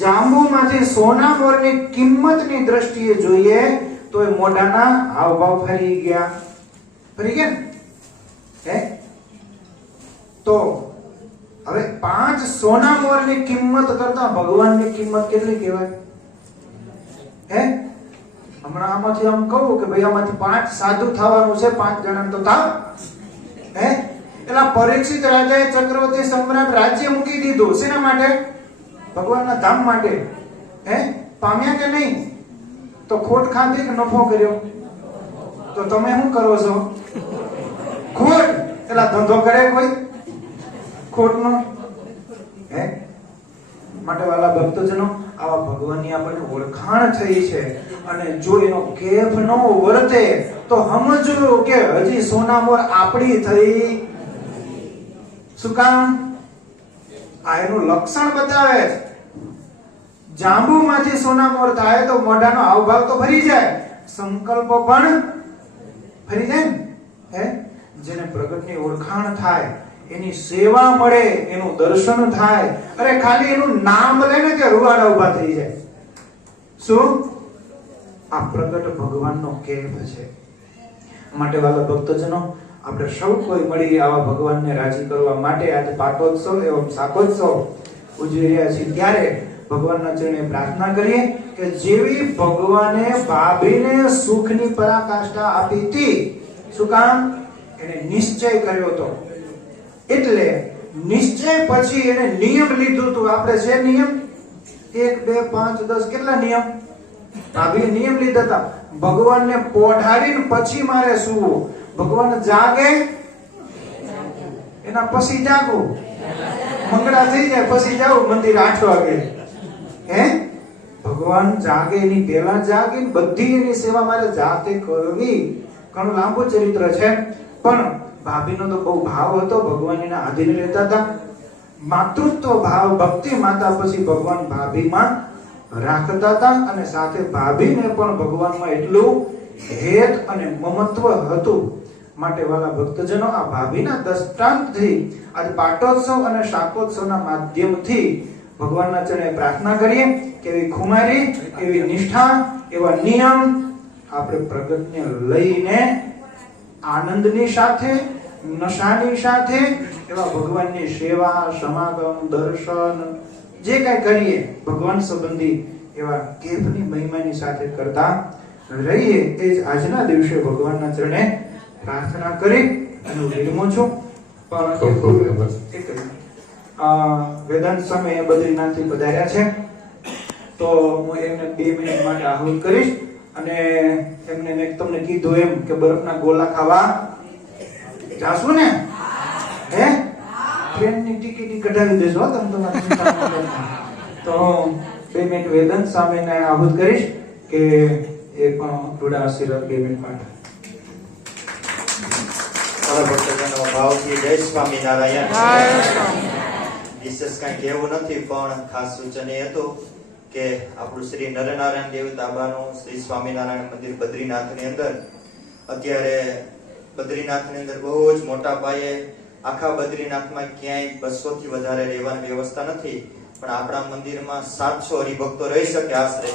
જાંબુમાંથી સોના મોરની કિંમતની દ્રષ્ટિએ જોઈએ તો એ મોઢાના હાવભાવ ફરી ગયા. ફરી ગયા ને? હે તો હવે 5 સોના મોરની કિંમત કરતા ભગવાનની કિંમત કેટલી કહેવાય? હે હમણાં આમાંથી આમ કહું કે ભાઈ આમાંથી 5 સાધુ થવાનું છે, 5 જણા તો થાવ. હે એલા પરીક્ષિત રાજાએ ચક્રવર્તી સમ્રાટ રાજ્ય મૂકી દીધું શેના માટે? ભગવાનના ધામ માટે. હે પામ્યા કે નહીં? તો ખોટ ખાધી કે નફો કર્યો? તો તમે શું કરો છો? ખોટ. એલા ધંધો કરે કોઈ ખોટનો? હે માટે વાલા ભક્તજનો, આવા ભગવાનની આપણને ઓળખાણ થઈ છે અને જો એનો કેફ ન વર્તે તો સમજો કે હજી સોના મોર આપણી થઈ. શું કામ? આ એનું લક્ષણ બતાવે છે. જાંબુમાંથી સોના મોર થાય તો મોઢાનો હાવભાવ તો ફરી જાય, સંકલ્પ પણ ફરી જાય. હે જેને પ્રગટની ઓળખાણ થાય, એની સેવા મળે, એનું દર્શન થાય, અરે ખાલી એનું નામ લે ને કે રૂવાડા ઉભા થઈ જાય. શું? આ પ્રગટ ભગવાનનો કેફ છે. માટે વાલા ભક્તજનો, આપણે સૌ કોઈ મળી આવા ભગવાનને રાજી કરવા માટે આજે પાટોત્સવ એવં શાકોત્સવ ઉજવી રહ્યા છીએ. ત્યારે ભગવાનના ચરણે પ્રાર્થના કરીએ કે જેવી ભગવાને ભાભીને સુખની પરાકાષ્ઠા આપી હતી, શું કામ? એને નિશ્ચય કર્યો હતો. એટલે નિશ્ચય પછી એને નિયમ લીધું હતું. આપણે છે નિયમ 1 2 5 10 કેટલા નિયમ? ભાભીએ નિયમ લીધા હતા. ભગવાનને પોઢાડીને પછી મારે સૂવું. ભગવાન જાગે એના પછી જાગું. મંગળા થઈ જાય પછી જાવ મંદિર 8 વાગે. હે ભગવાન જાગે એની પહેલા જાગીને બધી એની સેવા મારે જાતે કરવી. ઘણું લાંબુ ચરિત્ર છે, પણ ભાભીનો તો બહુ ભાવ હતો. ભગવાન એના આધીન રહેતા હતા. માતૃત્વ ભાવ ભક્તિ માતા પછી ભગવાન ભાભીમાં રાખતા હતા અને સાથે ભાભીને પણ ભગવાનમાં એટલું હેત અને મમત્વ હતું. માટે વાલા ભક્તજનો, આ ભાભીના દ્રષ્ટાંતથી આજ પાટોત્સવ અને શાકોત્સવના માધ્યમથી ભગવાનના ચરણે પ્રાર્થના કરીએ કે એવી ખુમારી, એવી નિષ્ઠા, એવા નિયમ આપણે પ્રગટને લઈને આનંદની સાથે, નશાની સાથે એવા ભગવાનની સેવા, સમાગમ, દર્શન જે કઈ કરીએ ભગવાન સંબંધી એવા કેફની મહિમાની સાથે કરતા રહીએ. એ જ આજના દિવસે ભગવાનના ચરણે પ્રાર્થના કરી અને વિરમું છું. પણ વેદાંત સ્વામી બદ્રીનાથથી પધાર્યા છે તો હું એમને 2 મિનિટ માટે આહુત કરીશ. અને એમને મેં તમને કીધું એમ કે બરફના ગોલા ખાવા જાશું ને? હે ટ્રેનની ટિકિટ કઢાવી દેજો તમે તમારી ચિંતા ન કરતા. તો 2 મિનિટ વેદાંત સ્વામીને આહુત કરીશ કે એ પણ રૂડા આશીર્વાદ 2 મિનિટ માટે. મારા ભક્તજનો ભાવથી જય સ્વામિનારાયણ. વિશેષ કાંઈ કહેવું નથી, પણ ખાસ સૂચન એ હતું કે આપણું શ્રી નરનારાયણ દેવ તાબાનું શ્રી સ્વામિનારાયણ મંદિર બદ્રીનાથની અંદર અત્યારે બદ્રીનાથની અંદર બહુ જ મોટા પાયે આખા બદ્રીનાથમાં ક્યાંય 200 થી વધારે રહેવાની વ્યવસ્થા નથી, પણ આપણા મંદિરમાં 700 હરિભક્તો રહી શકે આશરે.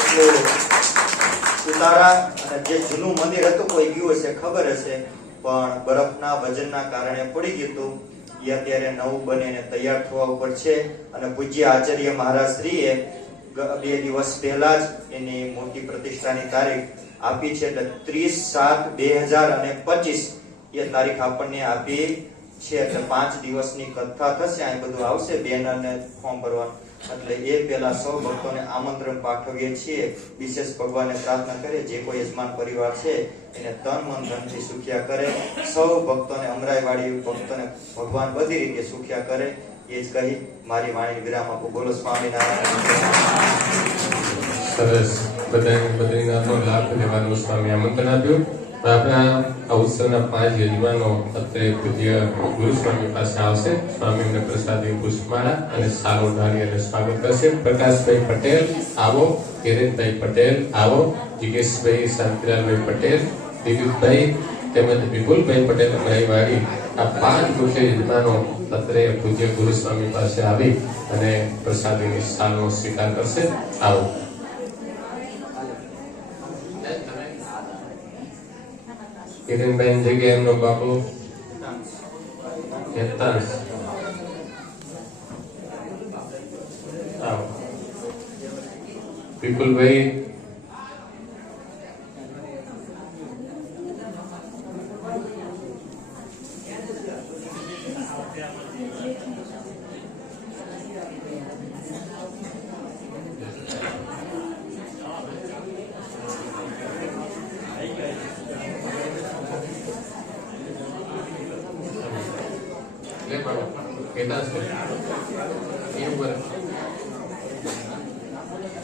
એટલું ઉતારા અને જે જૂનું મંદિર હતું કોઈ ગયું હશે ખબર હશે, પણ બરફના વજનના કારણે પડી ગયું હતું. એ અત્યારે નવું બનીને તૈયાર થવા ઉપર છે અને પૂજ્ય આચાર્ય મહારાજ શ્રીએ 2 દિવસ પહેલા જ એની મોટી પ્રતિષ્ઠાની તારીખ આપી છે. એટલે 30/7/2025 એ તારીખ આપણને આપી છે. એટલે 5 દિવસની કથા થશે. આ બધું આવશે બેનર ને ફોર્મ ભરવાનું. એટલે એ પહેલા સૌ ભક્તોને આમંત્રણ પાઠવીએ છીએ. વિશેષ ભગવાનને પ્રાર્થના કરે જે કોઈ યજમાન પરિવાર છે એને તન મન ધનથી સુખ્યા કરે. સૌ ભક્તોને અમરાઈવાળી ભક્તોને ભગવાન બધી રીતે સુખ્યા કરે. એ જ કહી મારી વાણી વિરામ આપું. બોલો સ્વામિનારાયણ. સરસ. બધાને બદ્રીનાથનો લાભ લેવાનું સ્વામી આમંત્રણ આપ્યું. આપણા આ ઉત્સવના 5 યજમાનો અત્રે પૂજ્ય ગુરુ સ્વામી પાસે આવશે. સ્વામી એમને પ્રસાદી પુષ્પમાળા અને સારો ધારી અને સ્વાગત કરશે. પ્રકાશભાઈ પટેલ આવો, કિરીટભાઈ પટેલ આવો, જિગેશભાઈ શાંતિલાલભાઈ પટેલ, દિલીપભાઈ તેમજ વિપુલભાઈ પટેલ અમરાઈવાડી આ 5 મુખ્ય યજમાનો અત્રે પૂજ્ય ગુરુ સ્વામી પાસે આવી અને પ્રસાદીની સાલનો સ્વીકાર કરશે. આવો. કિરણબેન જગ્યાએ એમનો બાપુ હેતાંશ. આવો. વિપુલભાઈ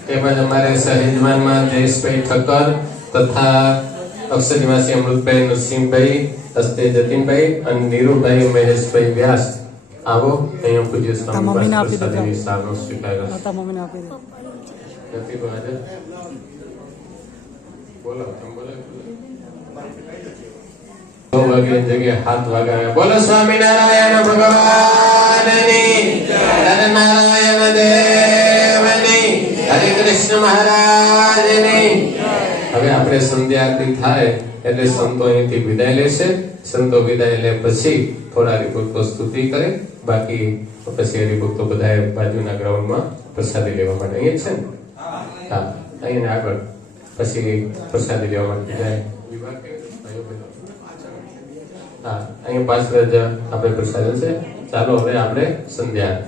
તેમજ અમારે સહયજમાનમાં જયેશભાઈ ઠક્કર તથા અક્ષર નિવાસી અમૃતભાઈ નરસિંહભાઈ, હસ્તે જતીનભાઈ અને નીરુભાઈ મહેશભાઈ વ્યાસ આવો. અહીંયા પૂજ્ય સ્વામી પ્રસાદીની સારનો સ્વીકાર કરશે. નથી તો હાજર. બોલો તમે બોલો. 9 વાગ્યાની જગ્યાએ 7 વાગ્યા. બોલો સ્વામિનારાયણ ભગવાનની નરનારાયણ દેવની હરે કૃષ્ણ મહારાજની. હવે આપણે સંધ્યા આરતી થાય એટલે સંતો અહીંથી વિદાય લેશે. સંતો વિદાય લે પછી થોડા હરિભક્તો સ્તુતિ કરે, બાકી પછી હરિભક્તો બધા બાજુના ગ્રાઉન્ડમાં પ્રસાદી લેવા માટે અહીંયા છે ને. હા, અહીંયા આગળ પછી પ્રસાદી લેવા માટે જાય. હા, અહીંયા પાછળ જ આપણે પ્રસાદ છે. ચાલો હવે આપણે સંધ્યા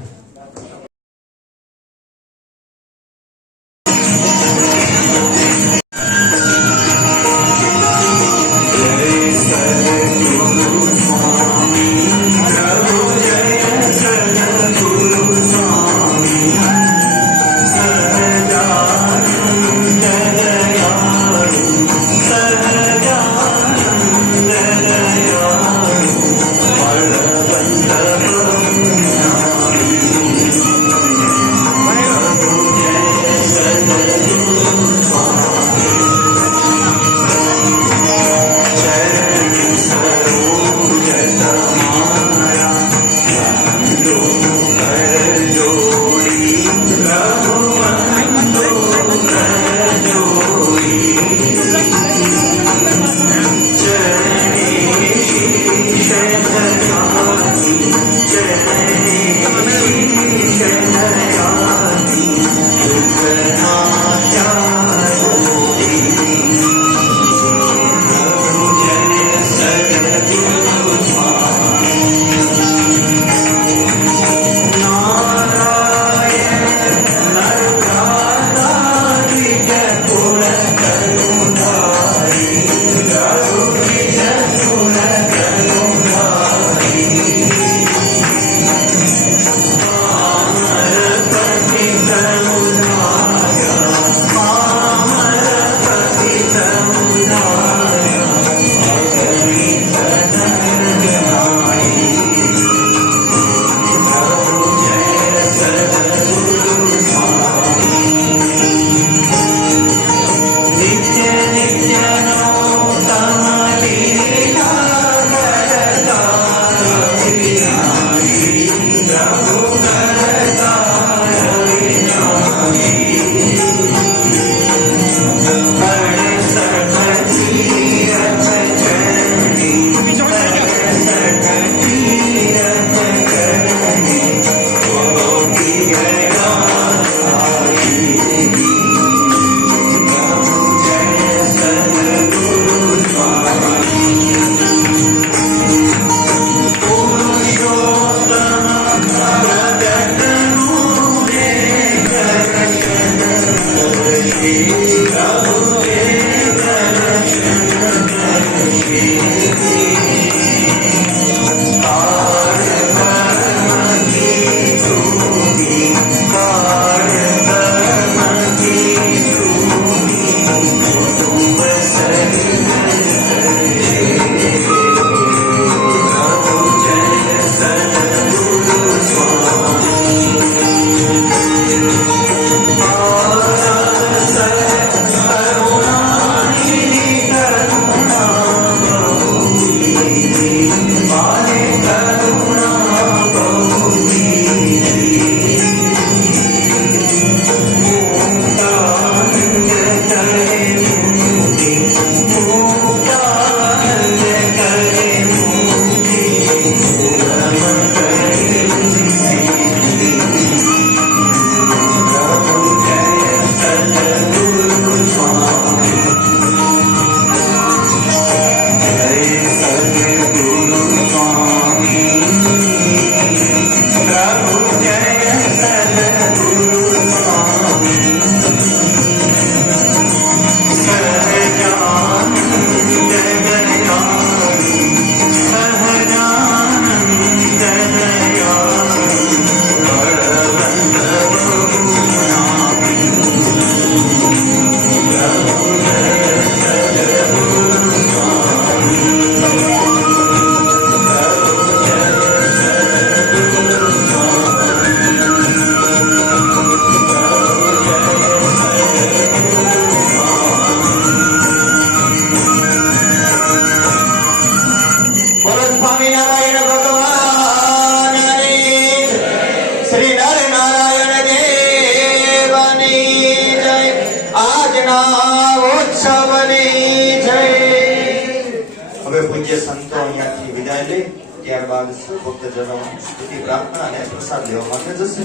બાદ સૌ ભક્તજનો સ્તુતિ પ્રાર્થના અને પ્રસાદ લેવા માટે જશે.